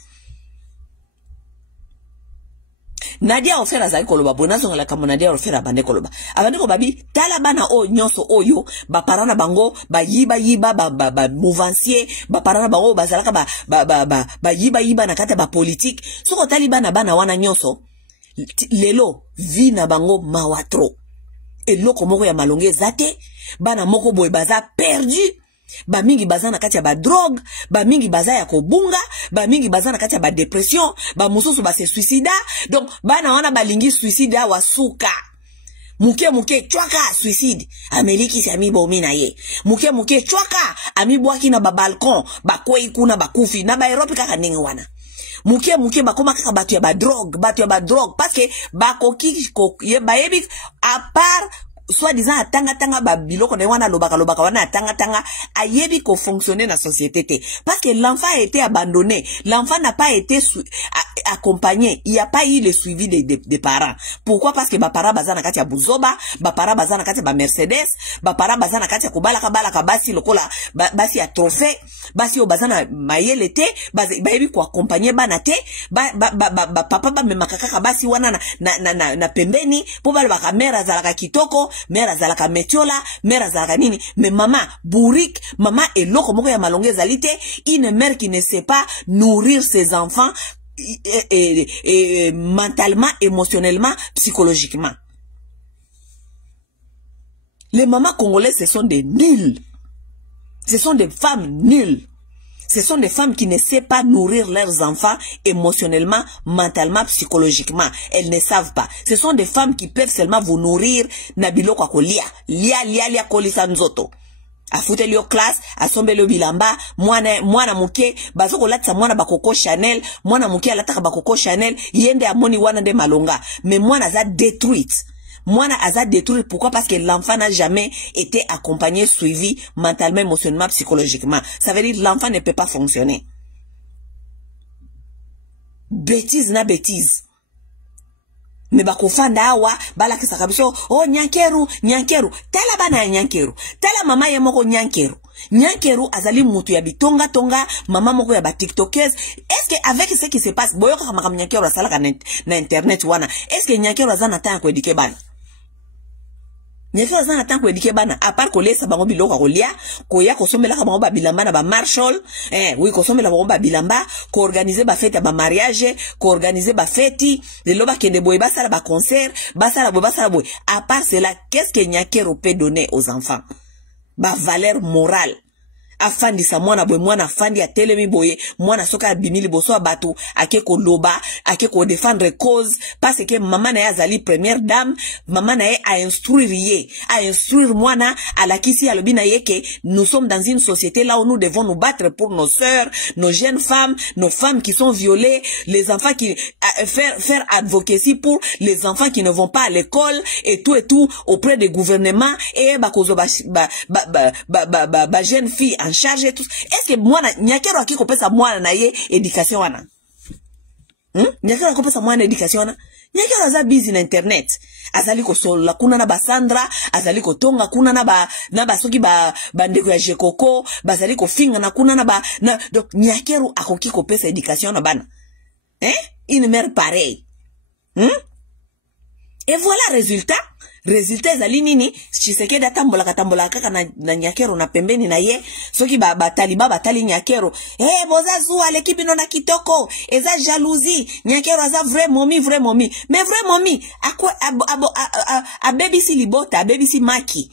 Nadia ofera za koloba bonazo ngala kama Nadia ofera bande koloba. Abande ko babi tala bana o nyonso oyo ba parana bango ba yiba ba mouvancier ba parana bango bazalaka ba yiba na kata ba politique. Soko tali bana wana nyonso lelo vi na bango mawatro. Eloko moko ya malonge zate bana moko boy baza perdu. Ba mingi baza na kati ya ba drogue, ba mingi baza ya kobunga, ba mingi baza na kati ya ba dépression, ba mususu ba se suicida. Donc bana wana balingi suicide wa suka. Muke chwaka suicide. Ameliki si ami bomi na ye. Muke chwaka ami bwaki na ba balcon, ba kwei kuna ba kufi na ba Europe kaka ndenge wana. Muke bakoma kaka batu ya ba drogue parce que ba koki ye ba yebi à part soit disant atanga ba biloko ne wana lobaka wana atanga ayebi ko fonctionner na société te parce que l'enfant a été abandonné, l'enfant n'a pas été accompagné, il y a pas eu le suivi des parents. Pourquoi? Parce que ba parents bazana kati ya buzoba, ba parents bazana kati ya ba Mercedes, ba parents bazana kati ya kubalaka basi lokola basi ya trophée, basi o bazana mayele te, ba yebi ko accompagner bana te, papa ba memaka kaka basi wana na pembeni po ba mère zalaka kitoko, mère azalaka metiola, mère azalaka nini, mais maman bourrique, maman eloko moko ya malonge zalite, une mère qui ne sait pas nourrir ses enfants mentalement, émotionnellement, psychologiquement. Les mamans congolaises, ce sont des nuls. Ce sont des femmes nulles. Ce sont des femmes qui ne savent pas nourrir leurs enfants émotionnellement, mentalement, psychologiquement. Elles ne savent pas. Ce sont des femmes qui peuvent seulement vous nourrir nabilo kwa kolia. Lia kolisa nzoto. Afute lio classe, asombe lio bilamba, mwana muke, bazoko latsa mwana bakoko Chanel, mwana muke alataka bakoko Chanel, yende amoni wana de malonga. Mais mwana za détruite. Mwana aza détruit. Pourquoi? Parce que l'enfant n'a jamais été accompagné, suivi mentalement, émotionnellement, psychologiquement. Ça veut dire que l'enfant ne peut pas fonctionner. Bêtise na bêtise. Mais bakofanda awa balaki sakabiso oh nyankeru tala bana nyankeru tala mama ye moko nyankeru Nyankeru azali mutu ya bitonga tonga mama moko ya ba tiktokeuse. Est-ce que avec ce qui se passe boyo kama kama Nyankeru asala na internet wana, est-ce que Nyankeru azana ta ko éduquer bana? Nyankeru azana ta ko éduquer bana à part ko lesa bango biloko ko lia, ko ya ko sombela ka bango ba bilamba na ba marshal, oui ko sombela bango ba bilamba, ko organiser ba fête ba mariage, ko organiser ba fête, le loba kende boy ba sala ba concert, ba sala boy. À part cela, qu'est-ce que Nyankeru peut donner aux enfants? Ba valeur morale. Afandi sa mwana boy mwana afandi ya telemi boye mwana soka bimili boso batu ake ko loba ake ko défendre cause parce que maman na azali première dame maman na a instruire mwana alakisi alobi na yeke nous sommes dans une société là où nous devons nous battre pour nos sœurs, nos jeunes femmes, nos femmes qui sont violées, les enfants qui faire advocacy pour les enfants qui ne vont pas à l'école et tout auprès des gouvernements et bakozo ba jeune fille en charge et tout. Est-ce que moi Nyankeru akiko pesa mwana na ye éducation wana? Nyankeru akiko pesa mwana éducation wana? Nyankeru aza busy na internet. Azali ko sola kuna na basandra, azali ko tonga kuna na ba soki ba ndeko ya jekoko, bazali ko finga na kuna na donc Nyankeru akoki ko pesa éducation na bana. Une mère pareille. Et voilà résultat ezali nini? Tshisekedi atambola kaka na Nyankeru na pembeni na ye soki batali Nyankeru boza zuwa l'équipe ino na kitoko eza jalousie Nyankeru aza vrai mommy mais vrai mommy akwa abebisi libota abebisi maki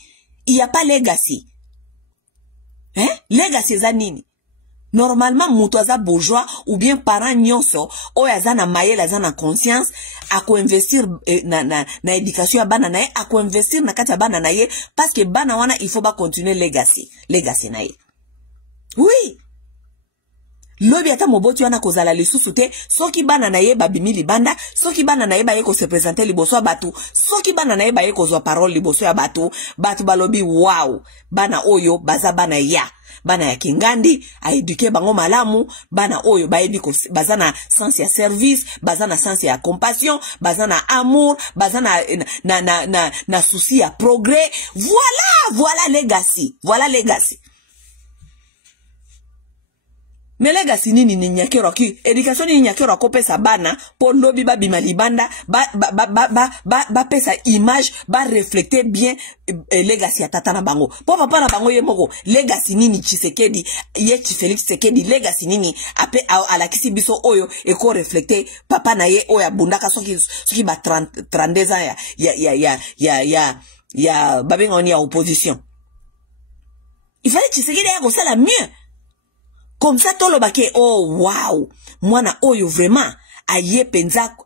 il y a pas legacy legacy eza nini? Normalement mutu aza bourgeois ou bien parent nyonso oyo aza na mayele aza na conscience ako investir na éducation ya bana na ye ako investir na kati ya bana na ye parce que bana wana il faut ba continuer legacy na ye. Oui, lobi ata moboti wana kozala lisusu te soki bana na ye babimi libanda, soki bana na ye ba ye ko se présenter liboso ya batu, soki bana na ye ba ye kozwa parole liboso ya batu balobi wow bana oyo baza bana ya kingandi a éduquer bango malamu, bana oyo bayebi ko bazana sens ya service, bazana sens ya compassion, bazana amour, bazana na souci ya progrès. Voilà legacy. Mais legacy nini ni Nyankeru ki éducation ni Nyankeru ko pesa bana po lobi ba bima libanda ba pesa image ba refléter bien legacy ya tata na bango po papa na bango ye moko. Legacy nini Tshisekedi ye Félix Tshisekedi legacy nini ape alakisi biso oyo eko refléter papa na ye oya bundaka soki ba 32 ans ya babenga ni ya opposition. Il fallait Tshisekedi ya ko sala mieux. Comme ça tolobake oh wow mwana oyo vraiment aye penza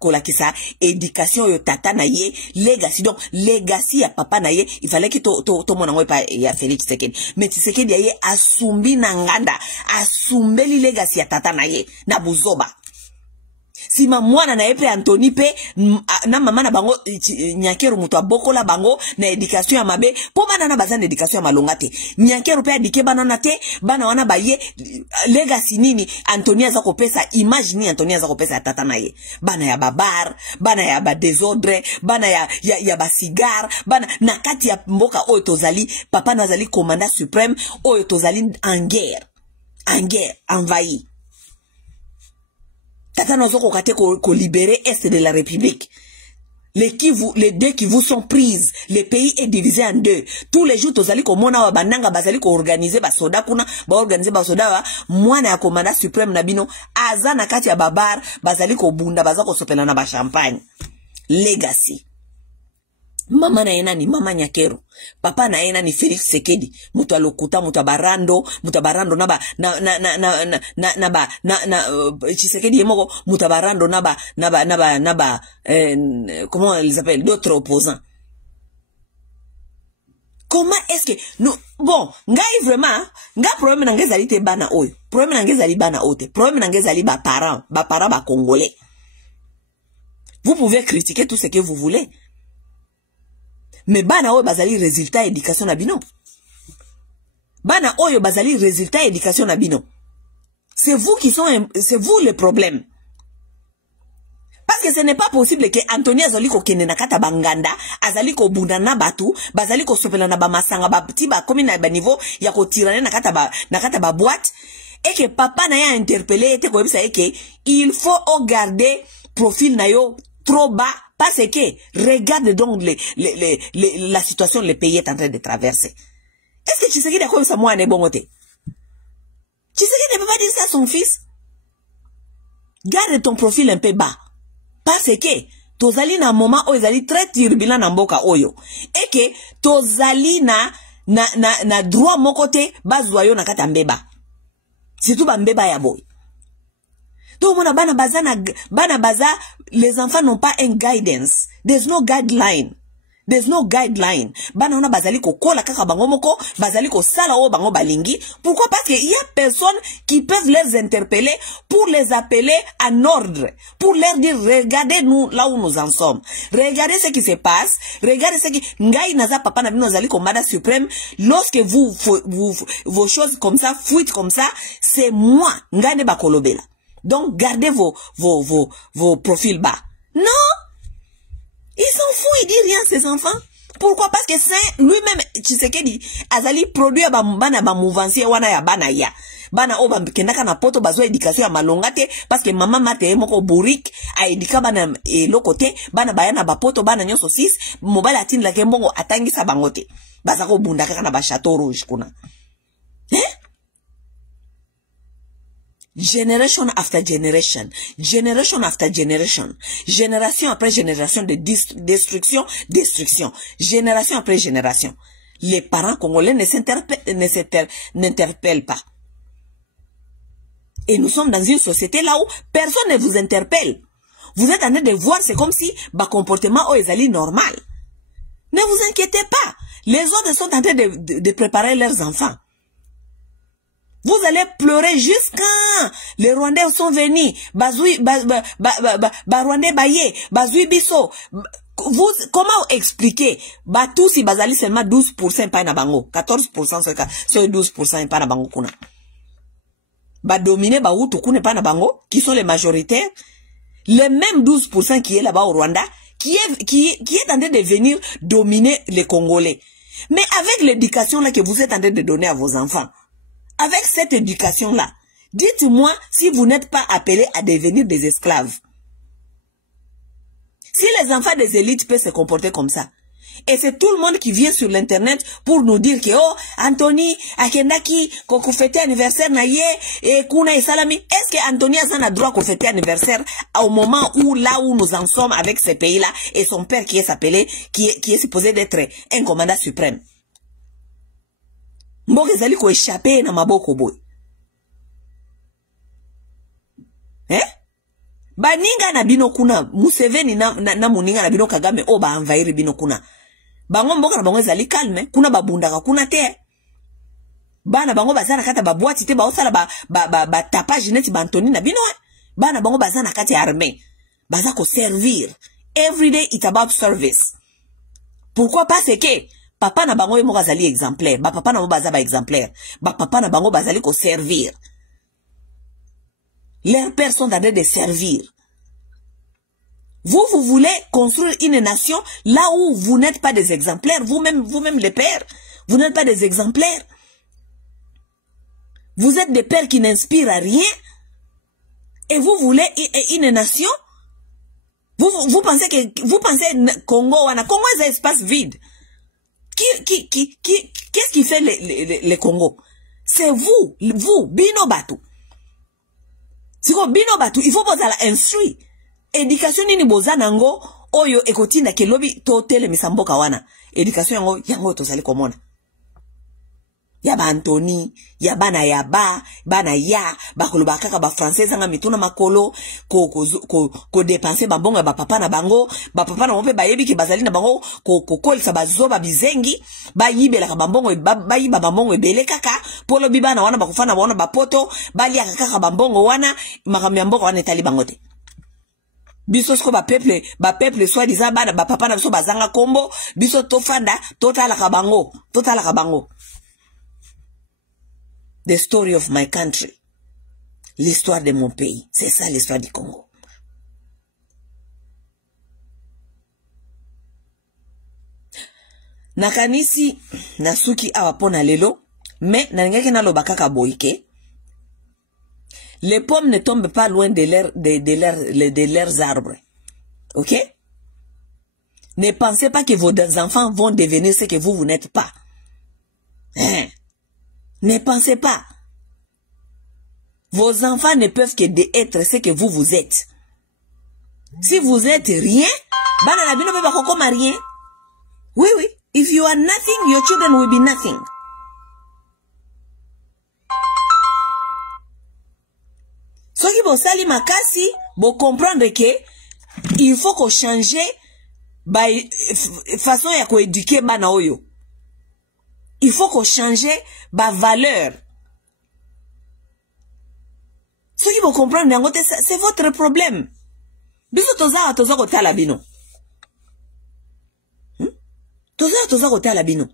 kolakisa éducation yo tata na ye legacy. Donc legacy ya papa na ye il fallait que to mwana ngwe pa ya Félix Tshisekedi, mais Tshisekedi ya ye asumbi na nganda asumbeli legacy ya tata na ye na buzoba. Si mwana na epe Anthony pe na mama na bango Nyankeru mutu abokola bango na éducation ya mabe po bana na bazana éducation ya malonga te. Nyankeru pe adike bana na te bana wana baye legacy nini Anthony aza ko pesa image ni Anthony aza ko pesa tata na ye bana ya babar bana ya ba désordre bana ya ba cigare bana na kati ya mboka oyo tozali papa na azali commandant suprême oyo tozali en guerre envahi. Tata nozoko kate ko libérer est de la République. Les deux qui vous sont prises. Le pays est divisé en deux. Tous les jours, tozali ko mona wa bananga bazali ko organiser ba soda kuna, ba organiser ba soda wa mwana ya commandant suprême na bino aza na kati ya babar bazali ko bunda bazako sopela na ba champagne. Legacy. Mama na ena ni mama Nyankeru, papa na ena ni Félix Tshisekedi, mutu alokuta mutu barando Tshisekedi yemoko mutu barando comment ils appellent d'autres opposants. Comment est-ce que nous bon ngai vraiment nga problème na ngezali te bana oyo, problème na ngezali bana ote, problème na ngezali ba parents ba congolais. Vous pouvez critiquer tout ce que vous voulez. Mais bana oyo bazali résultat éducation na bino. Bana oyo bazali résultat éducation na bino. C'est vous le problème. Parce que ce n'est pas possible que Anthony azali ko kende na kata banganda, azali ko bundana batu, bazali ko sopela na ba masanga ba petit ba komi na ba niveau ya ko tirane na kata ba boîte et que papa na ya interpellé était ko bisa que il faut garder profil na yo trop bas parce que regarde donc la situation le pays est en train de traverser. Est-ce que tu sais qu'il a comme ça moi ne bongoté? Tu sais qu'il ne peut pas dire ça à son fils? Garde ton profil un peu bas. Parce que tozali na moment où ezali très turbulent na mboka oyo et que tozali na droit mon côté bazwa yo na kata mbeba surtout ba mbeba ya boy. Donc mona bana baza les enfants n'ont pas un guidance. There's no guideline. There's no guideline. Bana ona bazali ko kola kaka bango moko, bazali ko sala o bango balingi. Pourquoi? Parce qu'il y a personnes qui peuvent les interpeller pour les appeler en ordre, pour leur dire regardez nous là où nous en sommes. Regardez ce qui se passe, regardez ce qui ngai naza papa na bino zali komanda suprême. Lorsque vos choses comme ça fuitent comme ça, c'est moi ngai ne bakolobela. Donc gardez vos profils bas. Non! Il s'en fout, il dit rien, ces enfants. Pourquoi? Parce que c'est lui-même, tu sais qu'il dit, azali produit ba mouvancier wana ya bana ya. Bana oba kendaka na poto bazo éducation ya malongate parce que maman mate moko bourrique a éduqué bana et lokote bana bayana ba poto bana nyoso 6 mobile atine la kembongo atangisa bangote. Bazako bundaka na ba château rouge kuna. Generation after generation, generation after generation, génération après génération de destruction, génération après génération. Les parents congolais n'interpellent pas. Et nous sommes dans une société là où personne ne vous interpelle. Vous êtes en train de voir, c'est comme si le comportement est normal. Ne vous inquiétez pas. Les autres sont en train de préparer leurs enfants. Vous allez pleurer jusqu'à les Rwandais sont venus. Rwandais baye, Bazoui biso. Vous, comment expliquer? Tous si bazali seulement 12% pas na bango. 14% c'est 12% pas na bango kuna. Dominer Baoutou kune pas na bango, qui sont les majoritaires. Les mêmes 12% qui est là-bas au Rwanda, qui est en train de venir dominer les Congolais. Mais avec l'éducation là que vous êtes en train de donner à vos enfants, avec cette éducation-là, dites-moi si vous n'êtes pas appelés à devenir des esclaves. Si les enfants des élites peuvent se comporter comme ça, et c'est tout le monde qui vient sur l'internet pour nous dire que oh Anthony akendaki ko fêter anniversaire na ye et kuna et salami, est-ce que Anthony a un droit ko fêter anniversaire au moment où là où nous en sommes avec ces pays-là et son père qui est appelé qui est supposé d'être un commandant suprême? Mboka ezali ko échapper na maboko boy. Baninga na bino kuna Museveni na muninga na bino Kagame o ba envahir bino kuna. Bango mboka na bango ezali calme, kuna babundaka kuna te. Bana bango bazana kata ba boîte te ba osala ba tapage neti ba Anthony na bino. Bana bango bazana kata ya armée. Baza ko servir. Every day it's about service. Pourquoi? Parce que papa na bango yemo bazali exemplaire, ba papa na bango baza ba exemplaire, ba papa na bango bazali ko servir. Leurs pères sont en train de servir. Vous voulez construire une nation là où vous n'êtes pas des exemplaires, vous-même les pères, vous n'êtes pas des exemplaires. Vous êtes des pères qui n'inspirent à rien. Et vous voulez une nation? Vous pensez Congo est un espace vide. Qu'est-ce qui fait le Congo? C'est vous, Bino Batou. C'est comme Bino Batou, il faut poser la instruire. Éducation nini boza nango, oyo ekotinda ke lobi to tele misamboka wana. Éducation yango tozali komona. Yaba Anthony, yabana yaba, bana ya, bakoloba kaka ba français zanga mituna makolo, ko dépenser babonga ba papa na bango, ba papa na mpe bayebi ki bazali na bango, ko kolisa bazoba bizengi, ba yibela ka bambongo, ba yiba bambongo ebele kaka, polo bibana wana bakufana wana ba poto, ba liaka kaka bambongo wana, makamya mbongo wana etali bangote. Biso sko ba peuple soit disant ba papa na biso bazanga kombo, biso tofanda, totala ka bango. The story of my country. L'histoire de mon pays. C'est ça l'histoire du Congo. nakanisi nasuki awa pona lelo, mais nalingaki na loba kaka boyke. Les pommes ne tombent pas loin de leurs arbres. OK? Ne pensez pas que vos enfants vont devenir ce que vous n'êtes pas. Hein? Ne pensez pas. Vos enfants ne peuvent que être ce que vous êtes. Si vous êtes rien, bana la bino beba koko rien. Oui, oui. If you are nothing, your children will be nothing. So ki bo sali makasi, bo comprendre que il faut qu'on change façon ya ko éduquer bana oyo. Il faut qu'on change ba valeur. So ki bo comprendre yangote, c'est votre problème. Biso toza ko tala bino. Toza ko tala bino.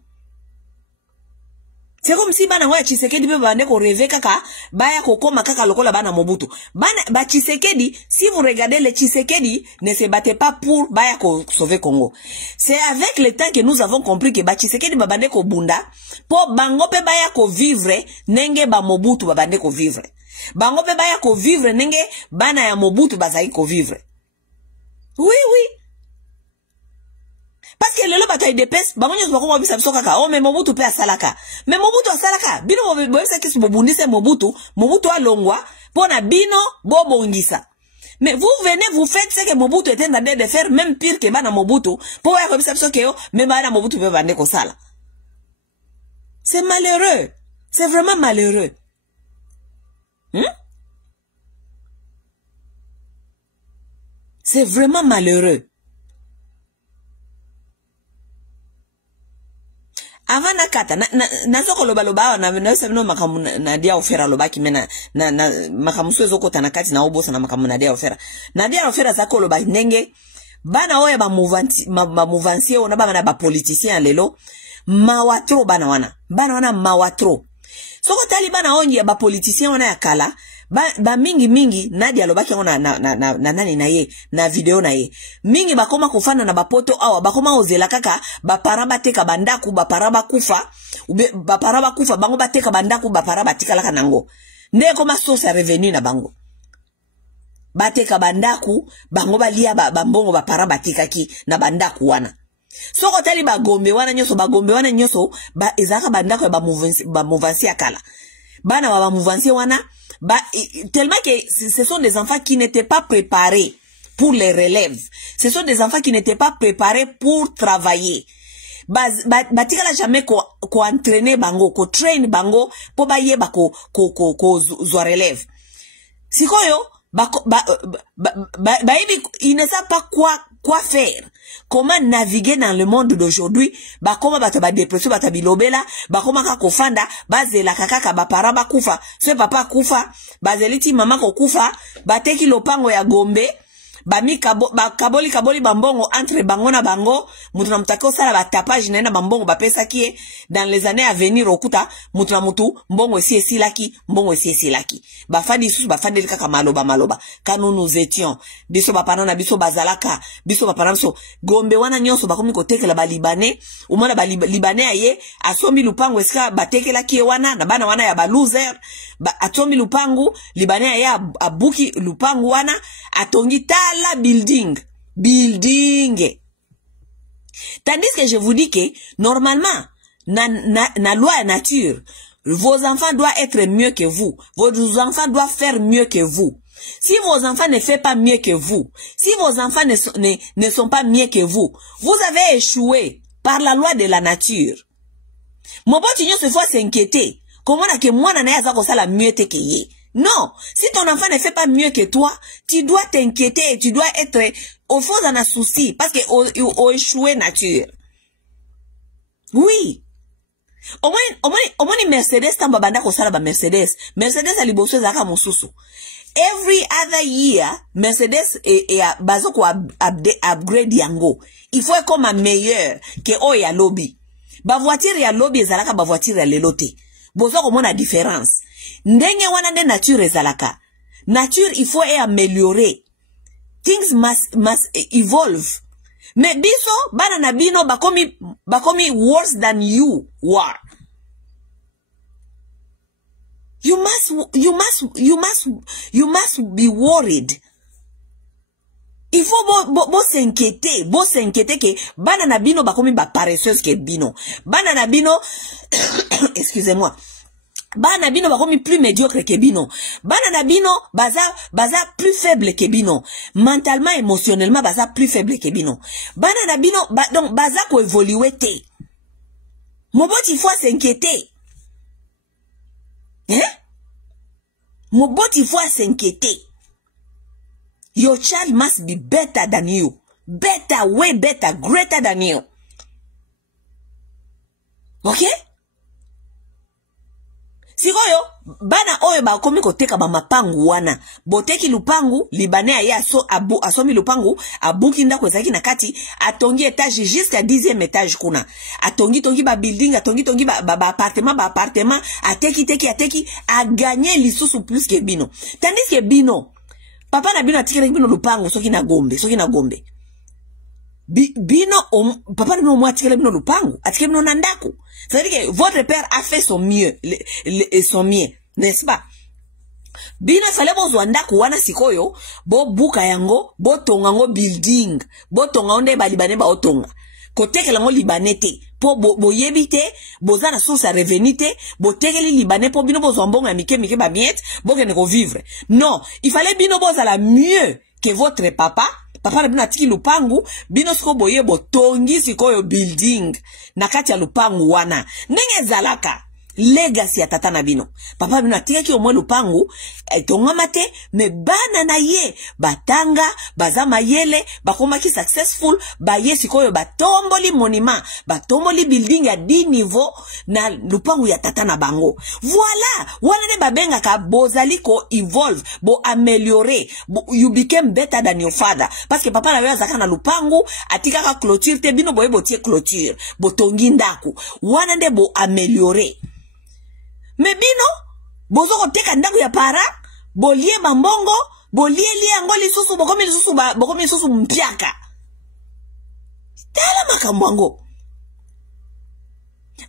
C'est comme si bana ngoya Tshisekedi be bande ko rêver kaka baya ko koma kaka lokola bana Mobutu. Ba Tshisekedi, si vous regardez les Tshisekedi ne se battaient pas pour baya ko sauver Congo. C'est avec le temps que nous avons compris que ba Tshisekedi ba bande ko bunda po bango pe baya ko vivre nenge ba Mobutu ba bande ko vivre. Bango pe baya ko vivre nenge bana ya Mobutu bazai ko vivre. Oui, oui. Parce que le bataille de peste, bango nyo bako mobisa biso kaka, oh mais Mobutu pe asalaka. Mais Mobutu asalaka, bino mobisa kisi bobundise Mobutu alongwa, pona bino bobongisa. Mais vous venez, vous faites ce que Mobutu était en train de faire, même pire que bana Mobutu, pour ya mobisa biso keo, mais bana Mobutu pe bande ko sala. C'est malheureux. C'est vraiment malheureux. C'est vraiment malheureux. Avant nakata na soko loba na sabino makamu na dia ofera loba kimena na makamu swezo kota na kati na obosa na makamu na dia ofera. Na dia ofera zako loba nenge bana oya ba mouvantie ona ba ba politicien lelo mawatro bana wana mawatro. Soko tali bana ongi ya ba politicien wana ya kala ba mingi Nadia lobaki na nani na ye na video na ye mingi bakoma kufana na bapoto awa bakoma ozela kaka bapara bateka bandaku bapara bakufa bango bateka bandaku bapara batika laka nango nde koma source ya revenu na bango bateka bandaku bango balia bambongo bapara batika ki na bandaku wana. Soko tali bagombe wana nyoso ezaka bandaku ya ba mouvansi akala bana wa mouvansi wana tellement que ce sont des enfants qui n'étaient pas préparés pour les relèves. Ce sont des enfants qui n'étaient pas préparés pour travailler. Batikala jamais ko entraîner bango, ko train bango po ba yeba ko zo relève. Sikoyo ils ne savent pas quoi faire. Comment naviguer dans le monde d'aujourd'hui? Comment ba dépression ba bilobela, comment ka kofanda, bazela kaka ba paraba kufa, ce papa kufa, bazeliti mama ko kufa, bateki lopango ya Gombe, kaboli bambongo entre bango na bango, mutu na mutako sala ba tapage na bambongo ba pesa kie dans les années à venir okuta, mutu na mutu mbongo esi laki, mbongo esi laki. Ba fandi susu ba fandi kaka maloba. Kanu nous étions, biso ba parana biso bazalaka, biso ba parana so Gombe wana nyonso ba komi ko tekela ba libanais, umona ba libanais aye asomi lupango eska ba tekela kie wana na bana wana ya ba loser, atomi lupango libanais aye abuki lupango wana atongi la building. Tandis que je vous dis que normalement na loi nature, vos enfants doivent être mieux que vous. Vos enfants doivent faire mieux que vous. Si vos enfants ne font pas mieux que vous, si vos enfants ne sont pas mieux que vous avez échoué par la loi de la nature. Mobutu se faut s'inquiéter. Comment na ke mwana na yaza ko sala mieux te ke ye? Non, si ton enfant ne fait pas mieux que toi, tu dois t'inquiéter et tu dois être au fond dans un souci parce que au échoué nature. Oui. Au moins Mercedes tamba banda ko sala ba Mercedes a liboso zaka mosusu. Every other year Mercedes et bazo ko upgrade yango. Il faut être comme meilleur que o ya lobby. Ba voiture ya lobby ezalaka ba voiture ya lelote. Bozo ko mona différence. Ndenge wana de nature ezalaka. Nature il faut améliorer. Things must evolve. Mais biso bana na bino bakomi worse than you are. You must be worried. Il faut bo s'inquiéter que bana na bino bakomi ba paresseuse ke bino. Bana na bino excusez-moi. Bana bino bakomi plus médiocre que bino. Bana na bino baza plus faible que bino. Mentalement, émotionnellement baza plus faible que bino. Bana na bino donc baza ko évoluer te. Moboti il faut s'inquiéter. Hein? Moboti il faut s'inquiéter. Your child must be better than you. Better, way better, greater than you. Okay? Sikoyo, bana oyo bakomi koteka ba mapangu wana. Boteki lupangu, libanais aye asomi lupangu, abuki ndako ezaki na kati, atongi étage jusqu'à 10e étage kuna. Atongi ba building, atongi ba appartement, ateki, a gagné lisusu plus que bino. Tandis que bino, papa na bino atikele bino lupangu, soki na gombe. Papa na bino mwa atikele bino lupangu, atikele bino nandaku. Ça veut dire que votre père a fait son mieux, n'est-ce pas? Bino fallait bozwa ndaku wana sikoyo, bo buka yango, bo tonga ngo building, bo tonga onde ba libanais ba otonga. Kotekela ngo libanais te, po bo yebite, boza na source à revenu te, bo tekeli libanais po bino bozwa mbongo ya mike ba miette, bo kende ko vivre. Non, il fallait bino bozala mieux que votre papa. Papa na bino atiki lupangu, bino siko boye botongi sikoyo building, nakati ya lupangu wana. Nenge zalaka, legacy ya tata na bino. Papa bino atiki omwe lupangu, tongama te, me bana na ye, batanga, bazama yele, bakomaki successful, baye sikoyo batomboli monument, batomboli building ya 10 niveau, na lupangu ya tata na bango. Voilà, wana ne babenga ka bozali ko evolve, bo améliorer, you became better than your father. Parce que papa na yo azaka na lupangu, atika ka clôture te, bino boye botie clôture, botongi ndaku, wana ne bo améliorer. Me bino, bozo koteka ndaku ya para, bolie mambongo, bolie liango lisusu, bokomi lisusu mpiaka. Tala makamwango.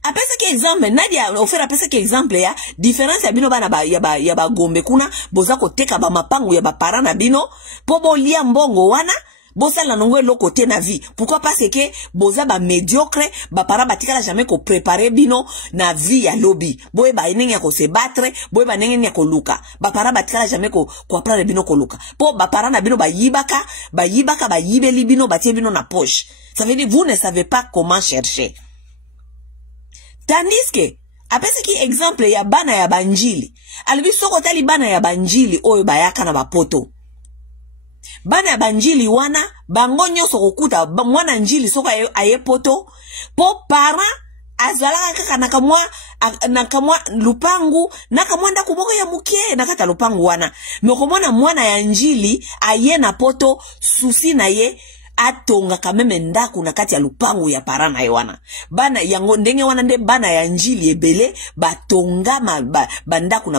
Apesa ke exemple, Nadia ofera apesa ke exemple ya différence ya bino bana ya ba gombe kuna, boza koteka ba mapangu ya ba para na bino, po bolia mbongo wana, bosa la nongwe lo côté na vie. Pourquoi? Parce que boza ba médiocre, ba para batikala jamais ko préparer bino na vie ya lobby. Boye ba nenge ya ko se battre, boye ba nenge ya ko luka. Ba para batikala jamais ko apprendre bino ko luka. Po ba para na bino ba yibaka, ba yibeli bino, ba tie bino na poche. Ça veut dire vous ne savez pas comment chercher. Tandis que apesi ki exemple ya bana ya banjili. Alibi soko tali bana ya banjili oyo bayaka na bapoto. Bana ya banjili wana bango nyoso kokuta mwana njili soko aye poto po para azalaka kaka nakamwa lupangu nakamwa ndaku boko ya mukie nakata lupangu wana. Mekomona mwana ya njili aye na poto susi na ye atonga kameme ndaku na kati ya lupangu ya para na wana. Bana yango ndenge wana nde bana ya njili ebele batonga bandaku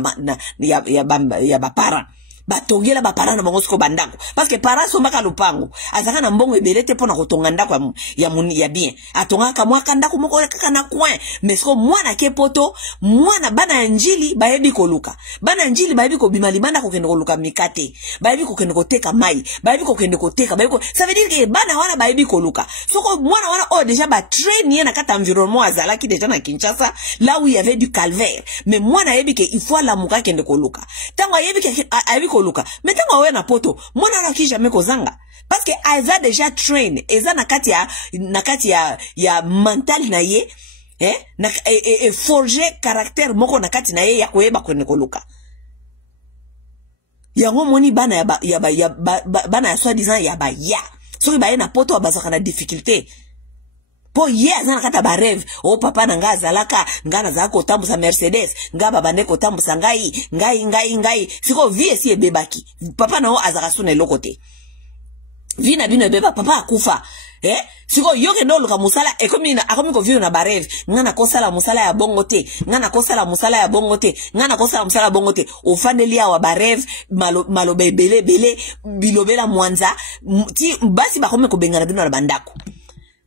ya bapara. Batongela bapara na bango siko bandako. Parce que para sombaka lupangu. Azaka na mbongo ebele te pona kotonga ndako ya bien. Atonga kamwa kandako moko kaka na coin. Mais siko mwana ke poto, mwana bana ya njili bayebi koluka. Bana ya njili bayebi ko bimali banda ko kende koluka mikate. Bayebi ko kende koteka mai. Bayebi ko kende koteka. Ça veut dire que bana wana bayebi koluka. Soko mwana wana déjà ba train na kata environnement azalaki déjà na Kinshasa, là où il y avait du calvaire. Mais mwana yebi ke il faut la muka kende koluka. Tango yebi ke ayebi koluka. Mais tango we na poto, mwana waki jamais kozanga. Parce que aiza déjà train, aiza nakati ya mental na ye, forger caractère moko nakati na ye ya koyeba kwene koluka. Yango moni bana bana ya soi-disant ya ba ya. Soki ba ye na poto abazaka na difficulté. Po ye azana kata ba rêve, o papa na nga azalaka, nga nazala kotambusa Mercedes, nga babande kotambusa ngai. Siko vie si ebebaki. Papa na o azaka suna eloko te. Vina bino beba papa akufa. Siko yoke no luka musala akomi ko vino na barev ngana kosala musala ya bongote ngana kosala musala ya bongote ngana kosala musala ya bongote ofandeli ya wa barev malobe bele bilobela mwanza ti basi bakome ko bengana bino na bandako.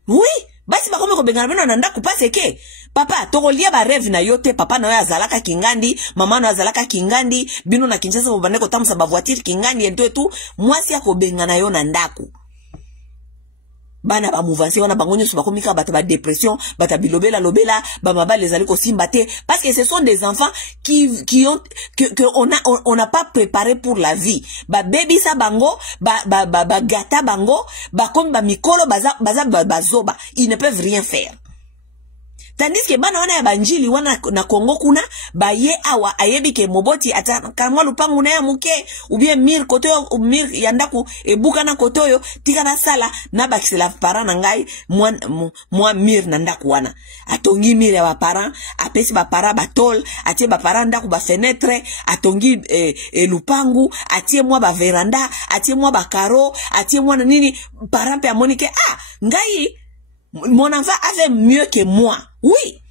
Oui, basi bakome ko bengana bino na ndako parce que papa tokolia barev na yote papa na yo azalaka kingandi mama na azalaka kingandi bino na Kinshasa bobande ko tamusa ba voiture kingandi ento tu mwasi ya ko bengana yo na ndako. Bana ba mouvansi wana bango nyoso bakomika bata ba dépression bata bilobela lobela ba mabale ezali ko simbate parce que ce sont des enfants qui ont que on n'a pas préparé pour la vie ba baby sa bango ba gata bango ba comme ba mikolo bazoba ils ne peuvent rien faire. Tandis que bana wana ya banjili wana na Congo kuna ba ye awa ayebi ke moboti ata kamwa lupangu na ya muke ou bien mir kotoyo mir yandaku ebuka na kotoyo tika na sala na bakisela parent na ngai moi mir na ndaku wana atongi mir ya ba parent apesi ba parent batol atie ba parent ndaku ba fenêtre atongi lupangu atie moi ba veranda atie moi ba karo atie moi na nini parent pe amonike ngai mon enfant a fait mieux que moi. Oui.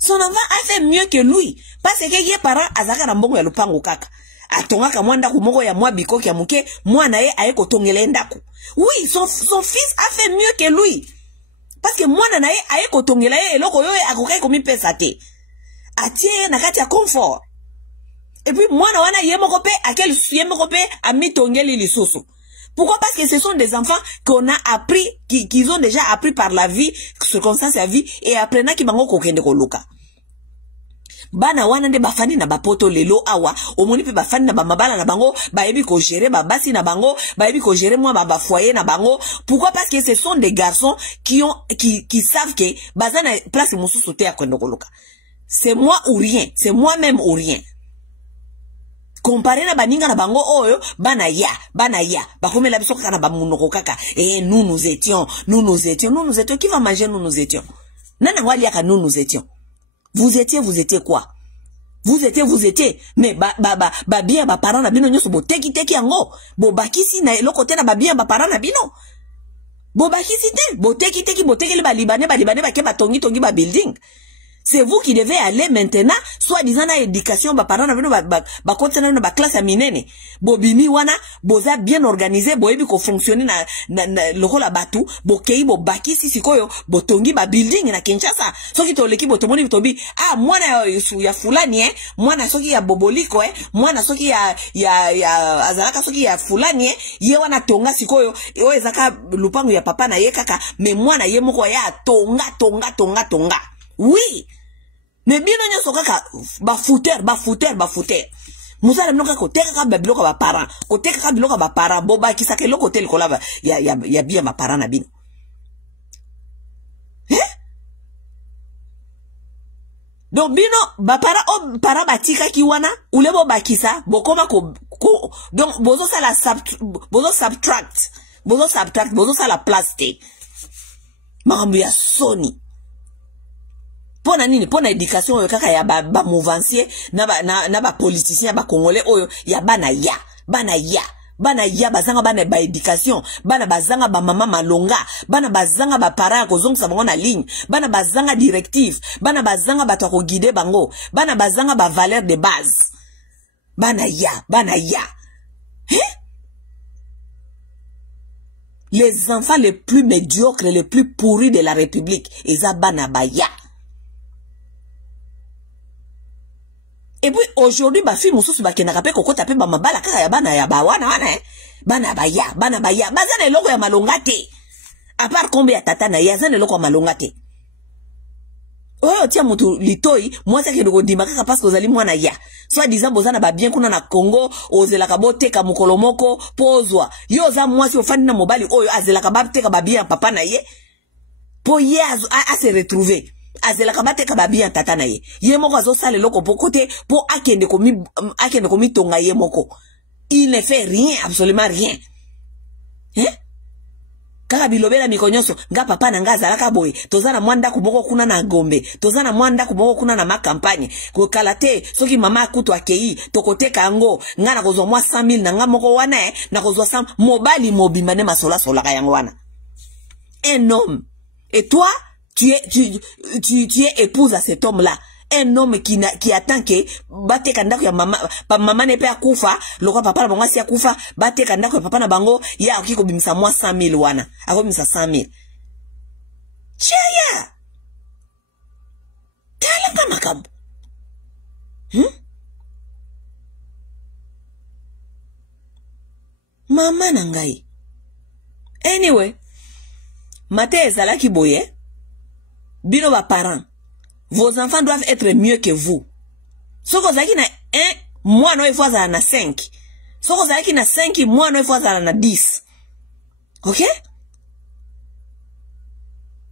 Son enfant a fait mieux que lui. Parce que yé parent azaka na mbongo ya lupango kaka. Atonga ka mwanda ku moko ya mwa biko ya muke, mwana ye aye ko tongele ndako. Oui, son fils a fait mieux que lui. Parce que mwana na ye aye ko tongela ye eloko yo akokai ko mi pesa te. Atie na kati ya confort. Et puis mwana wana ye moko pe akel ye moko pe a mi tongeli lisusu. Pourquoi? Parce que ce sont des enfants qu'on a appris, qu'ils ont déjà appris par la vie, circonstances à vie, et après na ki bango kokende koluka. Bana wana nde bafani na bapoto lelo awa, omoni pe bafani na bamabala na bango, baebi ko gérer babasi na bango, baebi ko gérer moi ba foyer na bango. Pourquoi? Parce que ce sont des garçons qui savent que bazana place mususu te akwende koluka. C'est moi ou rien, c'est moi-même ou rien. Comparé na baninga na bango oyo bana ya bakomela biso kaka na bamunoko kaka nous étions qui va manger nous étions nana wali aka nous étions vous étiez quoi vous étiez mais ba bien ba parents na bino nyoso boteki yango bo bakisi na eloko te na ba bien ba parents na bino bo bakisi te boteki le ba libanais ba ke batongi ba building. C'est vous qui devez aller maintenant, soit disant na éducation, ba parents na bino ba kontena na ba classe minene. Bobimi wana, boza bien organisé, boebi ko fonctionner na lokola batu, bokei bo bakisi sikoyo, botongi ba building na Kinshasa. Soki to leki botomoni bitobi, mwana ya fulani mwana soki ya boboliko mwana soki ya azalaka soki ya fulani ye wana tonga sikoyo, ezaka lupangu ya papa na ye kaka, mais mwana ye moko ya tonga. Oui. Mais bien nyoso kaka ba fouteur. Musala mnoka ko teka ka biloko ba parents. Ko teka ka biloko ba parents boba ki sake loko tel kola ya bien ba parents na bino. Donc bino ba para batika ki wana ulebo bakisa bokoma ko donc bozo sala subtract bozo sala plastique. Makambo ya soni. Pona nini pona éducation oyo kaka ya ba mouvancier na ba politicien ba congolais oyo ya bana ya bazanga bana ba éducation bana bazanga ba mama malonga bana bazanga ba parents ko zongsa bango na ligne bana bazanga directive bana bazanga ba ko guider bango bana bazanga ba valeur de base bana ya les enfants les plus médiocres les plus pourris de la République eza bana baya. Et puis aujourd'hui ba fille mususu ba kenaka pe kokota pe ba mabala kaka ya bana ya ba wana bana baya bazana eloko ya malonga te à part combien ya tata na ya zana eloko ya malonga te oyo tia mutu litoi mwasi ke ndoko ndima kaka parce que ozali mwana ya soit disant bozana ba bien kuna na Congo ozelaka boteka mukolo moko pozwa yo za mwasi ofandi na mobali oyo azelaka ba teka ba bien papa na ye po ye a se retrouver azela kabate ka babia tata na ye moko azo sale loko pokote po akende komi tonga ye moko il ne fait rien absolument rien kaka bilobela mikonyoso nga papa na nga zalaka boye tozana mwanda kumoko kuna na Gombe tozana mwanda kumoko kuna na ma campagne ko kalate soki mama akutu akei tokoteka yango nga na kozwa mwa 100,000 na nga moko wana na kozwa 100 mobali mobimba ne masola sola ka yango wana. Un homme, et toi tu es épouse à cet homme là. Un homme qui attend que bate kandako ya mama ne pe akufa lokwa papa na bango si akufa bate kandako ya papa na bango ya akiko bimisa mwa 100,000 wana ako bimisa 100,000 chaya tala kama kabu mama na ngai. Anyway, mate ezalaki boye bino ba parents. Vos enfants doivent être mieux que vous. Si vous avez 1, moi non il faut avoir 5. Si vous avez 5, moi non il faut avoir 10. OK?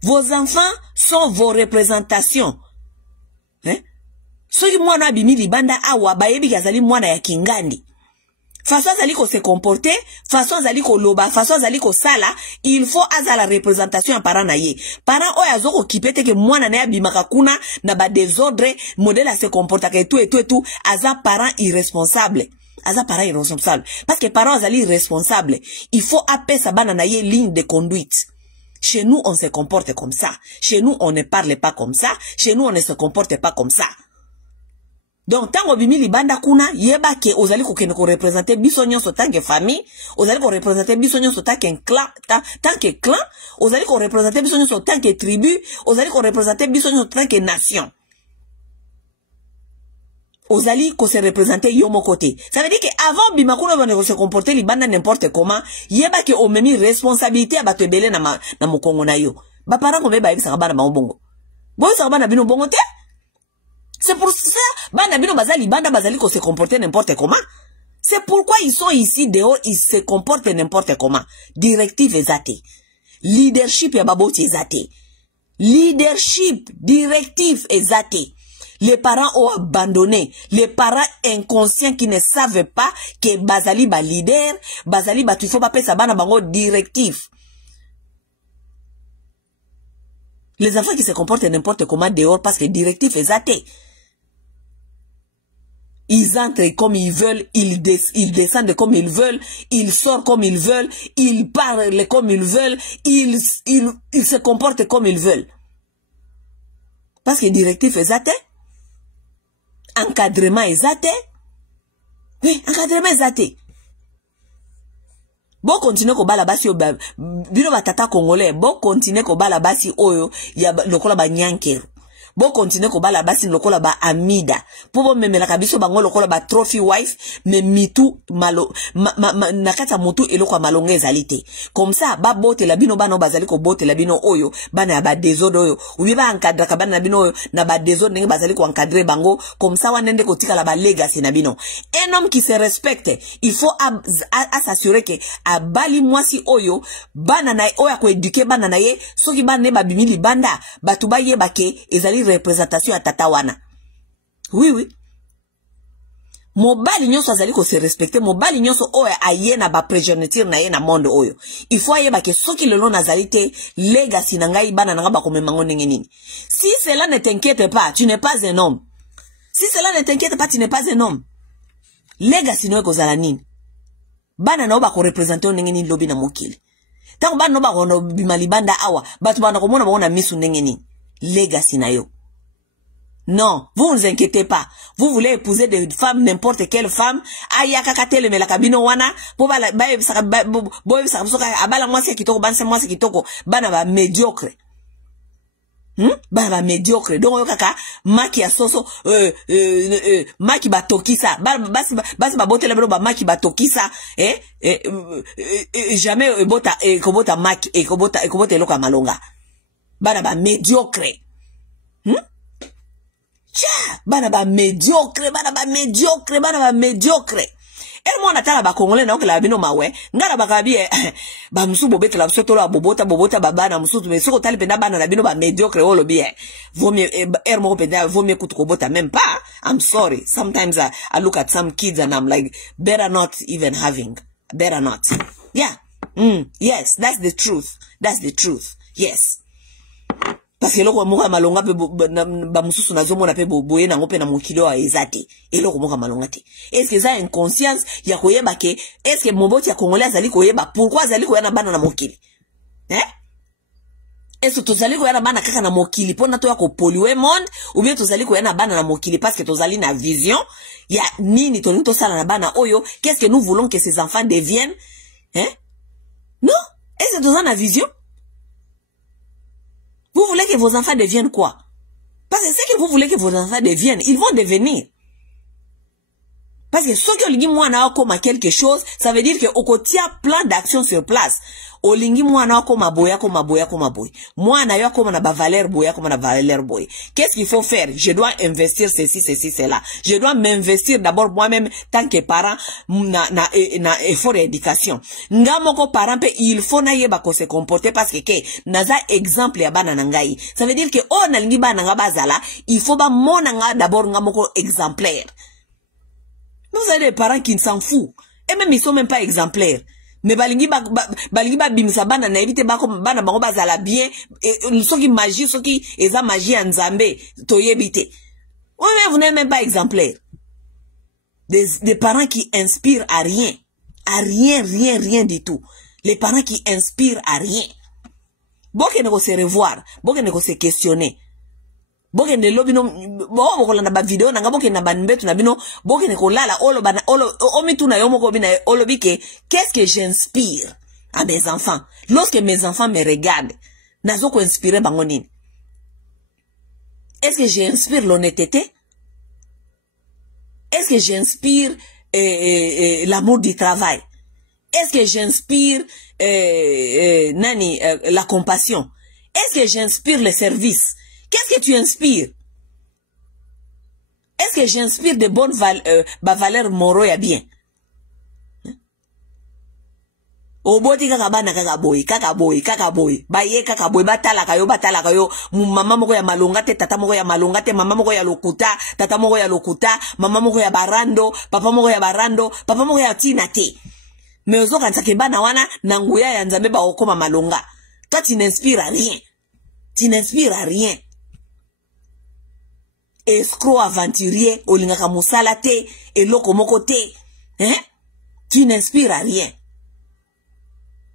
Vos enfants sont vos représentations. Hein? Si moi non abimi libanda awa bayebi kazali mwana ya kingandi. Façon azali ko se comporter, façon azali ko loba, façon azali ko sala, il faut aza la représentation en parent na ye. Parent oyo azoko kipete ke mwana na ya bimaka kuna na ba désordre, modèle a se comporta ke tout, aza parent irresponsable. Aza parent irresponsable. Parce que parent azali irresponsable, il faut appeler sa bana na ye ligne de conduite. Chez nous, on se comporte comme ça. Chez nous, on ne parle pas comme ça. Chez nous, on ne se comporte pas comme ça. Donc, tango bimi libanda kuna, yeba ke ozali ko kene ko représenter biso nyonso tant que famille, ozali ko représenter biso nyonso tant que clan, tant que clan, ozali ko représenter biso nyonso tant que tribu, ozali ko représenter biso nyonso tant que nation. Ozali ko se représenter yo mo côté. Ça veut dire que avant bima kuna bana se comporter libanda n'importe comment, yeba ke o memi responsabilité a bato ebele na mokongo na yo. Ba parents ko beba yebisa bana ba bongo. Boy sa bana bino bongo te. C'est pour ça, bana bino bazali banda bazali ko se comporter n'importe comment. C'est pourquoi ils sont ici dehors, ils se comportent n'importe comment. Directive ezate. Leadership ya baboti ezate. Leadership, directive ezate. Les parents ont abandonné. Les parents inconscients qui ne savent pas que bazali ba leader, bazali ba tu faut pas pesa bana bango directive. Les enfants qui se comportent n'importe comment dehors parce que directive ezate. Ils entrent comme ils veulent, ils descendent comme ils veulent, ils sortent comme ils veulent, ils parlent comme ils veulent, ils se comportent comme ils veulent. Parce que directive ezate. Encadrement ezate. Oui, encadrement ezate. Bon continuer ko bala basi oyo bino batata congolais, bon continuer ko bala basi oyo ya lokola ba nyankero. Bon continuer ko bala basi lokola ba amida. Po bo memela kabiso bango lokola ba trophy wife me mitu malo nakata mutu eloko malonga ezalite. Comme ça ba bote la bino bana bazali ko bote la bino oyo bana ba désordre oyo. Ubi ba encadrer ka bana bino oyo na ba désordre nge bazali ko encadrer bango comme ça wanende ko tika la ba legacy na bino. Un homme qui se respecte, il faut s'assurer que a bali mwasi oyo bana na oya ko éduquer bana na ye soki bana ba bimili banda batu ba yeba ke ezali représentation à tatawana. Oui, oui. Mobali nyonso azali ko se respecter, mobali nyonso oya aye na ba progeniture na ye na monde oyo. Il faut ayeba ke soki lelo nazali te legacy na ngai bana na ba ko memango ndenge nini. Si cela ne t'inquiète pas, tu n'es pas un homme. Si cela ne t'inquiète pas, tu n'es pas un homme. Legacy no ekozala nini? Bana na ba ko représenter ndenge nini lobi na mokili. Tango bana no ba ko bimalibanda awa, batu bana ko mona ba na misu ndenge nini? Legacy na yo. Non, vous ne vous inquiétez pas. Vous voulez épouser des femmes, n'importe quelle femme. Ayaka katele me la kabino wana. Abala mwasi kitoko, banse mwasi kitoko. Bana ba médiocre. Bana ba médiocre. Donc yo kaka maki ya soso maki ba tokisa. Basi ba bote la ba maki ba tokisa. Jamais ekobota maki ekobota eloka malonga. Bana ba médiocre. Bana ba médiocre. Et moi natala ba congolais na okela bino mawe ngala bakabie ba musu bobete la soto la bobota baba na musu mais soko tali penda bana na bino ba médiocre olo bien vaut mieux mo penda vaut mieux kutu kobota même pas. I'm sorry, sometimes I look at some kids and I'm like better not even having, better not. Yeah. Yes, that's the truth. That's the truth. Yes. Parce que loko moka malonga pe ba mususu na zomo na pe boye na ngope na mokilo wa ezate. Eloko moka malonga te. Est-ce que ça inconscience ya koyeba ke est-ce que moboti ya Congolais azali koyeba pourquoi azali koyana bana na mokili? Est-ce que tozali koyana bana kaka na mokili pona to ya ko polluer monde ou bien tozali koyana bana na mokili parce que tozali na vision ya nini toni to sala na bana oyo, qu'est-ce que nous voulons que ces enfants deviennent? Non, est-ce que tozali na vision? Vous voulez que vos enfants deviennent quoi? Parce que ce que vous voulez que vos enfants deviennent, ils vont devenir. Parce que ce que l'ingé mouana comme quelque chose, ça veut dire que au côté plein d'actions sur place. Au l'ingé mouana comme boya comme boya comme boy. Mouana yo comme na ba valeur boya comme na valeur boy. Qu'est-ce qu'il faut faire? Je dois investir ceci, cela. Je dois m'investir d'abord moi-même tant que parent na effort d'éducation. Ngamoko parent pe il faut na yeba ko se comporter parce que naza exemple ya bana nangai. Ça veut dire que oh na lingi bana nga bazala, il faut ba mona nga d'abord ngamoko exemplaire. Vous avez des parents qui ne s'en foutent. Et même ils sont même pas exemplaires. Mais balingi ba bimsa bana na éviter ba comme bana bango bazala bien et ceux qui magie ceux qui eza magie en Zambé to yebite. Ouais mais vous n'êtes même pas exemplaires. Des parents qui inspirent à rien. À rien du tout. Les parents qui inspirent à rien. Bon que ne se revoir, bon que ne se questionner. Boke ne lobino bo na ba video na ngaboke na banbetu na bino boke ne kolala olo bana olo omitu na yomo ko bina olo bike qu'est-ce que j'inspire à mes enfants lorsque mes enfants me regardent nazo ko inspirer bango nini? Est-ce que j'inspire l'honnêteté? Est-ce que j'inspire l'amour du travail? Est-ce que j'inspire la compassion? Est-ce que j'inspire le service? Qu'est-ce que tu inspires? Est-ce que j'inspire de bonnes valeurs moraux ya bien? Oboti kaka bana kaka boy. Baye kaka boy batala kayo mama moko ya malonga te tata moko ya malonga te mama moko ya lokuta tata moko ya lokuta mama moko ya barando papa moko ya barando papa moko ya tina te. Mais ozo kanisa ke bana wana na nguya ya Nzambe ba okoma malonga. Toi tu n'inspires rien. Tu n'inspires à rien. Escroc aventurier, olingaka musala te, eloko moko te. Tu n'inspires à rien.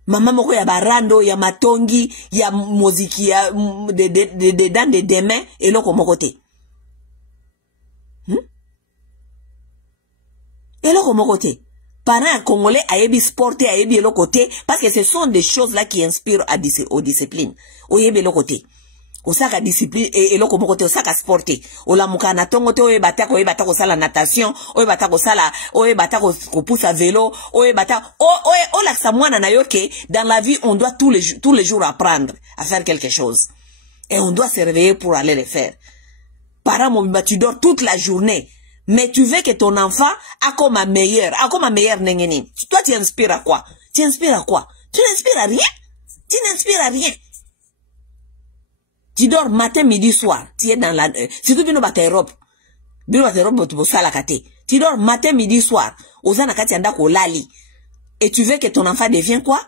Mama moko ya barando, ya matongi, ya moziki, ya de demain, eloko moko te. Eloko moko te. Parents congolais ayebi sporté, ayebi eloko te, parce que ce sont des choses là qui inspirent aux disciplines. Oyebi eloko te. Osaka discipline et loko moko te osaka sporté ola mukana tongo te oye bata ko sala natation oye bata ko poussa vélo oye bata o la samwana na yoke dans la vie on doit tous les jours apprendre à faire quelque chose et on doit se réveiller pour aller le faire. Parents mobimba tu dors toute la journée mais tu veux que ton enfant a comme un meilleur nengeni. Toi tu inspires à quoi? Tu inspires à quoi? Tu n'inspires à rien. Tu n'inspires à rien. Tu dors matin, midi, soir. Tu es dans la... Surtout bino bata Europe. Bino bata Europe, tu bosala la kate. Tu dors matin, midi, soir. Ozana kati anda ko lali. Et tu veux que ton enfant devienne quoi?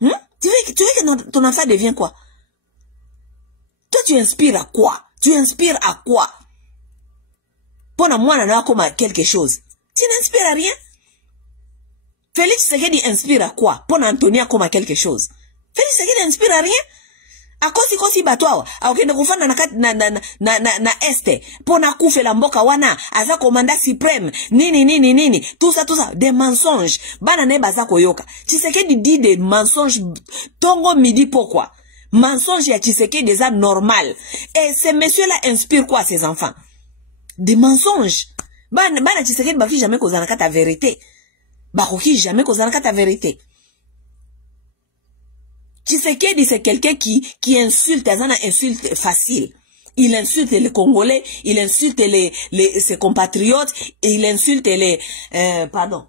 Tu veux que ton enfant devienne quoi? Toi, tu inspires à quoi? Tu inspires à quoi? Pona mwana na comme quelque chose. Tu n'inspires à rien. Félix Tshisekedi inspire à quoi? Pona Antonia comme quelque chose. Félix Tshisekedi inspire à rien. Akosi batwa akende kufana na este pona kufela mboka wana aza komanda suprême nini tout ça des mensonges bana ne baza koyoka Tshisekedi dit des mensonges tongo midi pourquoi mensonges ya Tshisekedi déjà normal et ces messieurs là inspirent quoi à ses enfants? Des mensonges bana Tshisekedi baki jamais kozana kata vérité bakoki jamais kozana kata vérité. Tshisekedi c'est quelqu'un qui insulte, un insulte facile. Il insulte les Congolais, il insulte ses compatriotes, et il insulte les... pardon.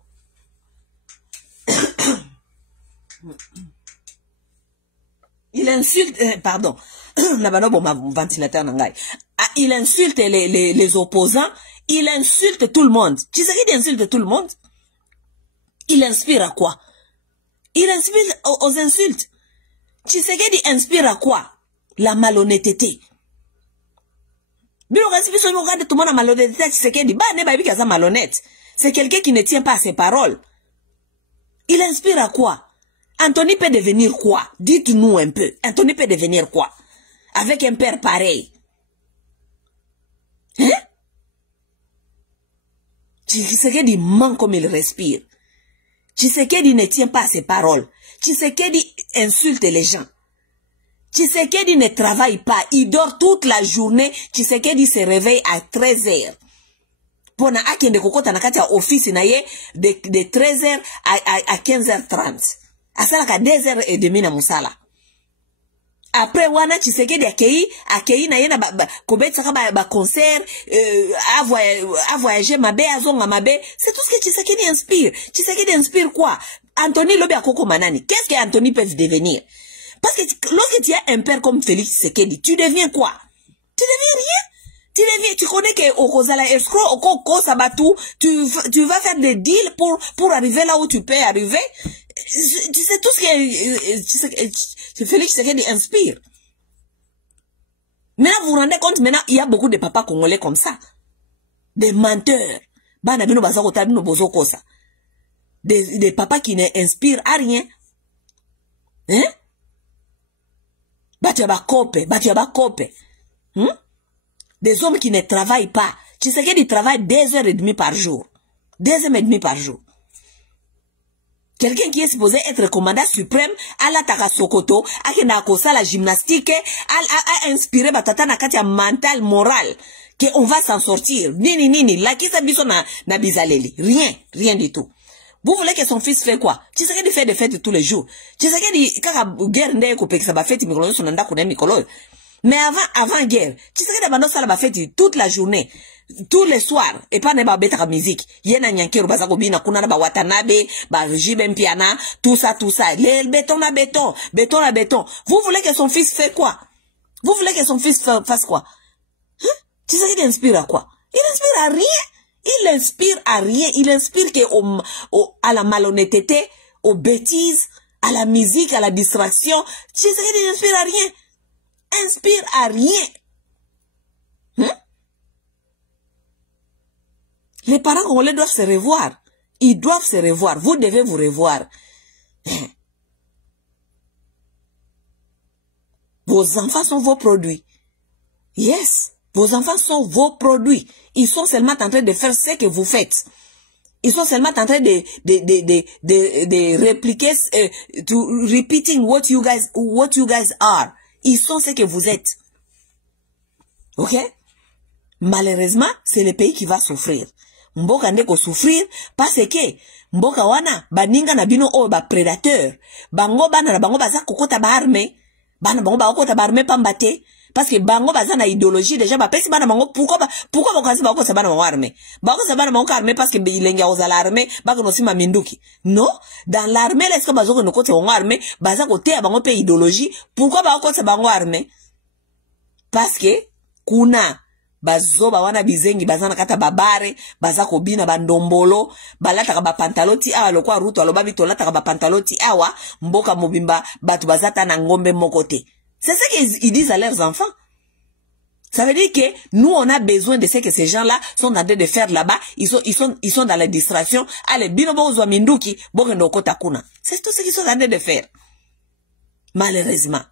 Il insulte... pardon. Il insulte les opposants, il insulte tout le monde. Tshisekedi insulte tout le monde. Il inspire à quoi? Il inspire aux insultes. Tshisekedi inspire à quoi? La malhonnêteté. Bilo kasi biso regarde tout le monde a malhonnêteté à Tshisekedi. Bah ne baby kaza malhonnête. C'est quelqu'un qui ne tient pas à ses paroles. Il inspire à quoi? Anthony peut devenir quoi? Dites-nous un peu. Anthony peut devenir quoi? Avec un père pareil. Hein? Tshisekedi ment comme il respire. Tshisekedi ne tient pas à ses paroles. Tshisekedi insulte les gens. Tshisekedi ne travaille pas. Il dort toute la journée. Tshisekedi se réveille à 13h. Pona akende kokota nakati ya office na ye de 13h à 15h30. Asala ka 2h30 na musala. Après wana Tshisekedi akei na ye na kobetsa ba concert a voyager mabe azonga mabe. C'est tout ce que Tshisekedi inspire. Tshisekedi inspire quoi? Anthony Lobe Akoko Manani. Qu'est-ce que Anthony peut devenir? Parce que lorsque tu as un père comme Félix Tshisekedi, tu deviens quoi? Tu deviens rien. Tu connais que au Kozala escroc, au Koko Sabatou, tu vas faire des deals pour arriver là où tu peux arriver. Tu sais tout ce que Félix Tshisekedi inspire. Maintenant, vous vous rendez compte, maintenant, il y a beaucoup de papas congolais comme ça. Des menteurs. Des papas qui ne inspirent à rien. Hein? Des hommes qui ne travaillent pas. Tu sais qu'ils travaillent 2h30 par jour. 2h30 par jour. Quelqu'un qui est supposé être commandant suprême à la Takasokoto, à Kenakosa la gymnastique, à inspirer batata nakatia mental, moral, qu'on va s'en sortir. Nini, la qui s'abisso na bizaleli. Rien du tout. Vous voulez que son fils fait quoi? Tu sais qu'il fait des fêtes tous les jours. Tu sais qu'il kaka guerre ndé ko pekisa ba fête mikolo so nanda kuna mikolo. Mais avant guerre, tu sais qu'il bando sala ba fête toute la journée, tous les soirs et pas ne ba beta musique. Yena nyankero bazako bina kuna na ba watanabe, ba jibe piana, tout ça. Le béton na béton. Vous voulez que son fils fait quoi? Vous voulez que son fils fasse quoi? Hein? Tu sais qu'il inspire à quoi? Il inspire à rien. Il inspire à rien. Il inspire à la malhonnêteté, aux bêtises, à la musique, à la distraction. Tu sais qu'il inspire à rien. Inspire à rien. Hein? Les parents congolais doivent se revoir. Ils doivent se revoir. Vous devez vous revoir. Hein? Vos enfants sont vos produits. Yes. Vos enfants sont vos produits. Ils sont seulement en train de faire ce que vous faites. Ils sont seulement en train de répliquer, repeating what you guys are. Ils sont ce que vous êtes. Ok? Malheureusement, c'est le pays qui va souffrir. Mboka ndeko souffrir parce que mboka wana baninga na bino o ba prédateur. Bango bana na bango baza kokota ba armée. Bana bango ba kokota ba armée pambate. Parce que bango baza na idéologie déjà ba pesi bana bango pourquoi bakazi ba kokota bana bango armée. Ba kokota bana bango armée parce que ilenga ozala armée bako no sima minduki. Non, dans l'armée là est-ce que bazoko no kote bango armée, baza kote ya bango pe idéologie, pourquoi ba kokota bango armée? Parce que kuna bazoba wana bizengi bazana kata babare baza kobina bandombolo balata ka ba pantaloti awa lokwa ruto aloba bitolata ka ba pantaloti awa mboka mobimba batu bazata na ngombe mokote. C'est ce qu'ils disent à leurs enfants. Ça veut dire que nous on a besoin de ce que ces gens-là sont en train de faire là-bas. Ils sont dans la distraction. Allez, binobo zo minduki bokendo kota kuna. C'est tout ce qu'ils sont en train de faire. Malheureusement.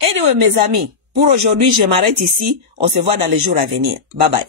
Anyway mes amis, pour aujourd'hui je m'arrête ici. On se voit dans les jours à venir. Bye bye.